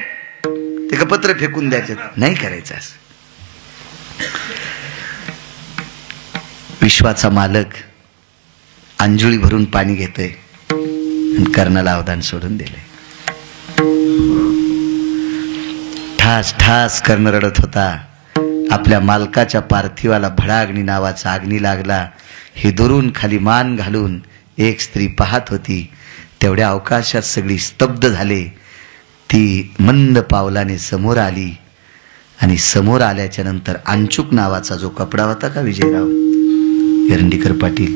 ते का पत्र फेकून द्यायचं नाही करायचं. विश्वाचा मालक अंजुळी भरून पाणी घेतोय आणि कर्णाला अवदान सोडून दिले. ठास ठास कर्ण रडत होता. आपल्या मालकाच्या पार्थिवाला भडाग्नी नावाचा अग्नी लागला. हे दुरून खाली मान घालून एक स्त्री पाहत होती. तेवढ्या अवकाशात सगळी स्तब्ध झाले. ती मंद पावलाने समोर आली आणि समोर आल्याच्या नंतर अंचुक नावाचा जो कपडा होता का विजयराव एरंडीकर पाटील,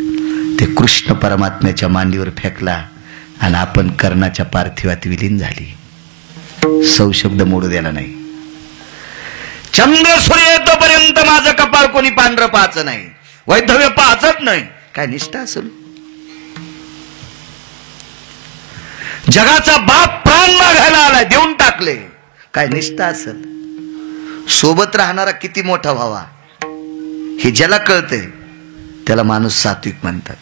ते कृष्ण परमात्म्याच्या मांडीवर फेकला आणि आपण कर्णाच्या पार्थिवात विलीन झाली. सौ शब्द मोडू द्याला नाही. चंद्र सूर्य येतोपर्यंत माझं कपाळ कोणी पांढरं पाहायचं नाही, वैधव्य पाहत नाही. काय निष्ठा असेल? जगाचा बाप प्राण मागायला आलाय, देऊन टाकले. काय निष्ठा असेल? सोबत राहणारा किती मोठा व्हावा हे ज्याला कळतंय त्याला माणूस सात्विक म्हणतात.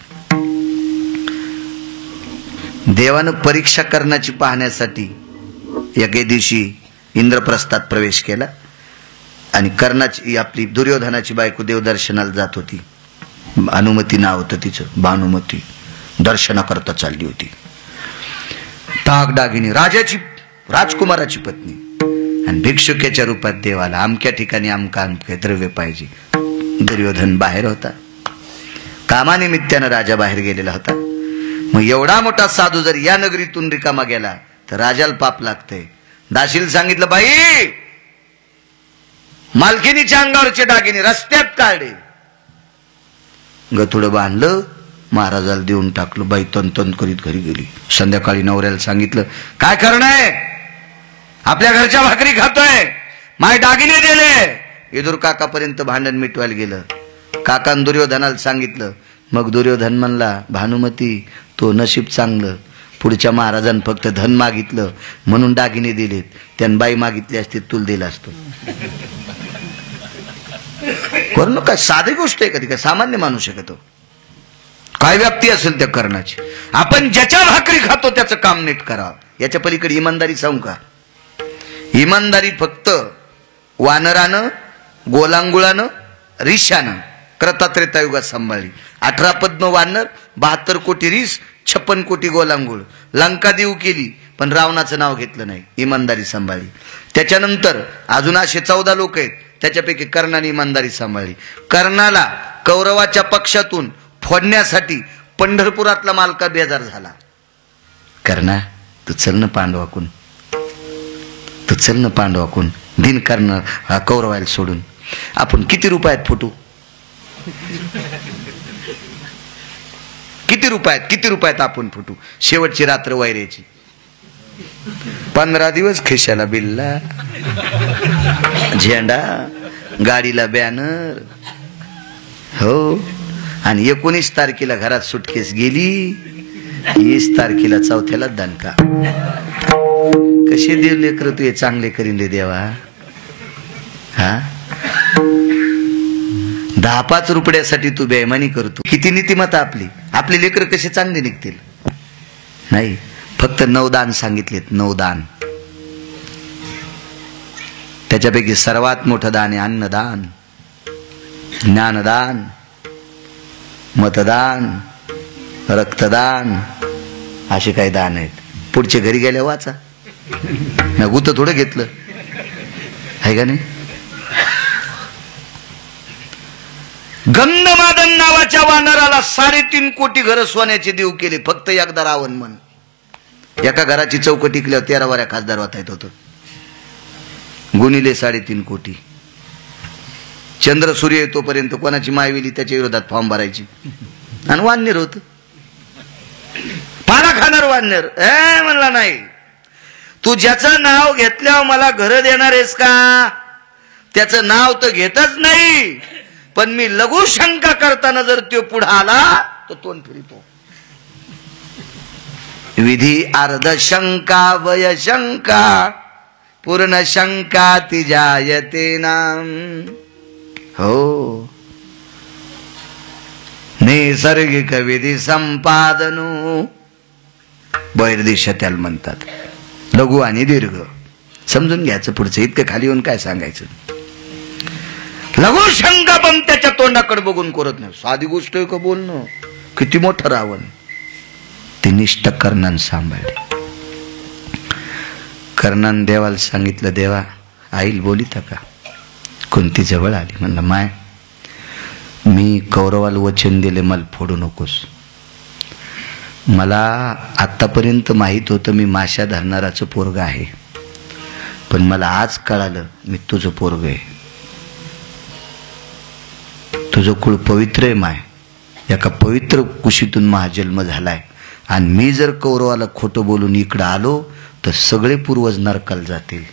देवानं परीक्षा करण्याची पाहण्यासाठी एके दिवशी इंद्रप्रस्थात प्रवेश केला आणि कर्णाची आपली दुर्योधनाची बायको देवदर्शनाला जात होती. भानुमती नाव होतं तिचं. भानुमती दर्शना करता चालली होती. दागदागिनी, राजाची राजकुमाराची पत्नी, आणि भिक्षुक्याच्या रूपात देवाला अमक्या ठिकाणी अमका द्रव्य पाहिजे. दुर्योधन बाहेर होता, कामानिमित्तानं राजा बाहेर गेलेला होता. मग एवढा मोठा साधू जर या नगरीतून रिकामा गेला तर राजाला पाप लागतंय. दासीला सांगितलं, बाई मालकिनीच्या अंगावरचे दागिने रस्त्यात काढले. गथुडं बांधलं, महाराजाला देऊन टाकलं. बाई तन करीत घरी गेली. संध्याकाळी नवऱ्याला सांगितलं, काय करणं आहे, आपल्या घरच्या भाकरी खातोय, माय दागिने दिले. विदुर काकापर्यंत भांडण मिटवायला गेलं. काकान दुर्योधनाला सांगितलं. मग दुर्योधन म्हणला, भानुमती तो नशीब चांगलं, पुढच्या महाराजांनी फक्त धन मागितलं म्हणून दागिने दिलेत, त्यानं बाई मागितली असती तुला दिला असतो. करणं काय साधी गोष्ट आहे का? ती काय सामान्य माणू शकतो? काय व्याप्ती असेल त्या कर्णाची. आपण ज्याच्या भाकरी खातो त्याचं काम नीट करावं. याच्या पलीकडे इमानदारी सांगू का? इमानदारी फक्त वानरानं, गोलांगुळानं, ऋषानं क्रतात्रेतायुगात सांभाळली. 18 पद्म वानर, 72 कोटी रीस, 56 कोटी गोलांगुळ. लंका देऊ केली पण रावणाचं नाव घेतलं नाही, इमानदारी सांभाळली. त्याच्यानंतर अजून असे 14 लोक आहेत, त्याच्यापैकी कर्णाने इमानदारी सांभाळली. कर्णाला कौरवाच्या पक्षातून फोडण्यासाठी पंढरपुरातला मालका बेजार झाला. कर्णा तू चल ना पांडवाकून, तू चल ना पांडवाकून, दिन कर्ण कौरवायला सोडून. आपण किती रुपयात फुटू? किती रुपयात आपण फुटू? शेवटची रात्र वैऱ्याची. 15 दिवस खिशाला बिल्ला, झेंडा, गाडीला बॅनर. हो, आणि 19 तारखेला घरात सुटकेस गेली, 20 तारखेला चौथ्याला दणका. कसे देव लेकर तू हे चांगले करीन रे देवा. हा, 10-5 रुपयासाठी तू बेईमानी करतो. किती नीतिमत्ता आपली. आपले लेकर कसे चांगले निघतील? नाही, फक्त 9 दान सांगितलेत. 9 दान. त्याच्यापैकी सर्वात मोठं दान आहे अन्नदान, ज्ञानदान, मतदान, रक्तदान. असे काही दान आहेत. पुढचे घरी गेल्या वाचा. मी गुत थोडं घेतलं आहे का नाही? गंधमादन नावाच्या वानराला 3.5 कोटी घर सोन्याचे देऊ केले. फक्त एकदा रावण म्हण. एका घराची चौकट टिकल्यावर 13 वाऱ्या खासदार वाता येत होतं. गुणिले 3.5 कोटी. चंद्र सूर्य येतोपर्यंत कोणाची मायविली त्याच्या विरोधात फॉर्म भरायची. आणि वानर होत, पाला खाणार वानर. म्हणला नाही, तू ज्याचं नाव घेतल्यावर मला घर देणार आहेस का? त्याचं नाव तर घेतच नाही, पण मी लघु शंका करताना जर तो पुढे आला तर तोंड फिरतो. विधी अर्ध शंका वय शंका पूर्ण शंका ती जायते नाम. हो, नैसर्गिक विधी संपादनो बहिर्दिश त्याला म्हणतात. लघु आणि दीर्घ समजून घ्यायचं. पुढचं इतकं खाली येऊन काय सांगायचं. लघु शंका पण त्याच्या तोंडाकडे बघून करत नाही. साधी गोष्ट आहे का बोलणं? किती मोठं रावण. ते निष्ठ कर्णानं सांभाळले. कर्णानं देवाला सांगितलं, देवा आईल बोलिता का? कुंती जवळ आली. म्हणलं, माय मी कौरवाला वचन दिले मला फोडू नकोस. मला आतापर्यंत माहित होतं मी माशा धरणाराचं पोरग आहे, पण मला आज कळालं मी तुझं पोरग आहे. तुझं कुळ पवित्र आहे माय. एका पवित्र कुशीतून महाजन्म झालाय, आणि मी जर कौरवाला खोटं बोलून इकडं आलो तर सगळे पूर्वज नरकाला जातील.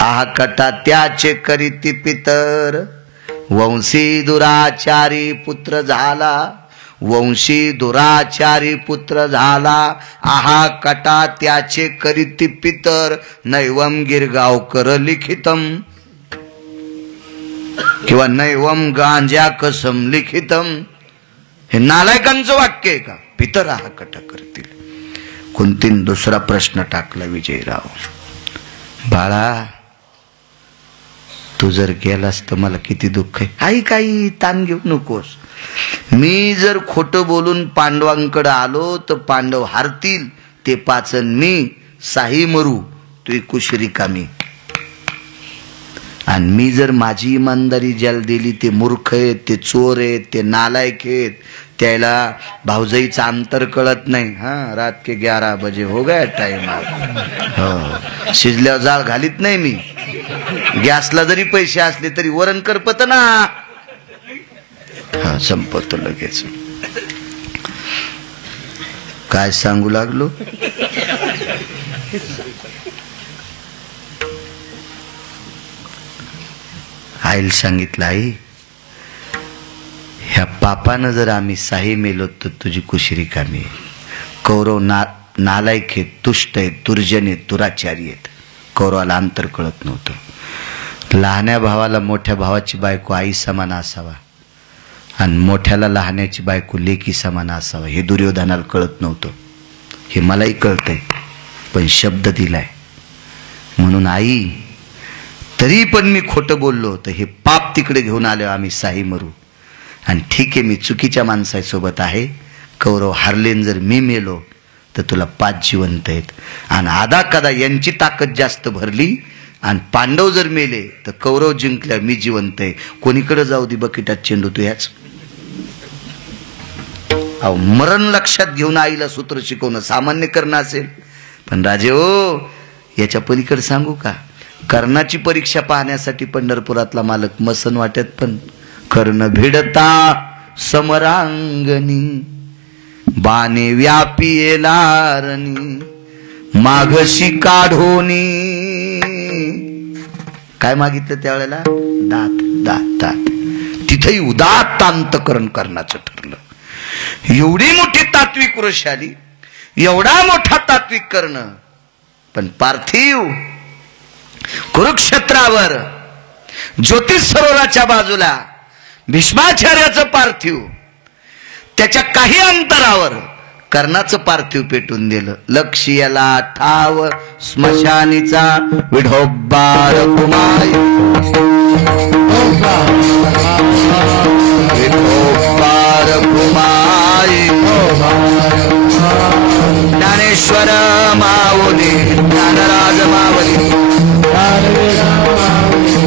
आहा कटा त्याचे करीती पितर, वंशी दुराचारी पुत्र झाला. वंशी दुराचारी पुत्र झाला. आहा कटा त्याचे करीती पितर, नैवम गिरगावकर लिखितम किंवा नैवम गांजा कसम लिखितम. हे नालायकांचं वाक्य आहे का? पितर आहा कटा करतील. कुंतीन दुसरा प्रश्न टाकला विजयराव, बाळा तू जर गेलास तर मला किती दुःख आहे. आई काही ताण घेऊ नकोस. मी जर खोटं बोलून पांडवांकडे आलो तर पांडव हारतील, ते पाचन मी, साही मरू तुही कुशरी कामी. आणि मी जर माझी इमानदारी ज्याला दिली, ते मूर्ख आहेत, ते चोर आहेत, ते नालायक आहेत, त्याला भाऊजाईचं अंतर कळत नाही. हा, रात के 11 बजे हो गया टाइम. हो, शिजल्यावर जाळ घालीत नाही मी. गॅसला जरी पैसे असले तरी वरण करपत ना. हा, संपत लगेच. काय सांगू लागलो? आईला सांगितलं, आई ह्या पापानं जर आम्ही साही मेलो तर तुझी कुशरी कामी आहे. कौरव नालायक आहेत, तुष्ट आहेत, दुर्जन आहेत, दुराचारी आहेत. कौरवाला अंतर कळत नव्हतं. लहान्या भावाला मोठ्या भावाची बायको आई समान असावा आणि मोठ्याला लहान्याची बायको लेकी समान असावा हे दुर्योधनाला कळत नव्हतं. हे मलाही कळतंय, पण शब्द दिलाय म्हणून आई, तरी पण मी खोटं बोललो तर हे पाप तिकडे घेऊन आलो आम्ही साही मरू. आणि ठीक आहे, मी चुकीच्या माणसासोबत आहे. कौरव हारलेन जर मी मेलो तर तुला 5 जिवंत आहेत. आणि आदा कदा यांची ताकद जास्त भरली आणि पांडव जर मेले तर कौरव जिंकल्या, मी जिवंत आहे. कोणीकडे जाऊ दे बकिटात चेंडू तू याच. अहो, मरण लक्षात घेऊन आईला सूत्र शिकवणं सामान्य करणं असेल, पण राजे हो, याच्या पलीकडे सांगू का? कर्णाची परीक्षा पाहण्यासाठी पंढरपुरातला मालक मसन वाटत, पण कर्ण भिडता समरांगणी, बाणे व्यापिलारणी, माघशी काढोनी. काय मागितलं त्यावेळेला? दात दात दात. तिथेही उदात्त अंतकरण कर्णाचं ठरलं. एवढी मोठी तात्विक वृषाली, एवढा मोठा तात्विक कर्ण, पण पार्थिव कुरुक्षेत्रावर ज्योतिष सरोवराच्या बाजूला भीष्माचार्याचं पार्थिव, त्याच्या काही अंतरावर कर्णाचं पार्थिव पेटून दिलं. लक्ष्याला ठाव स्मशानीचा विढोबार कुमाय, विढोबार कुमाय. ज्ञानेश्वर माऊली, ज्ञानराज मावली, ज्ञानेश्वर माऊली,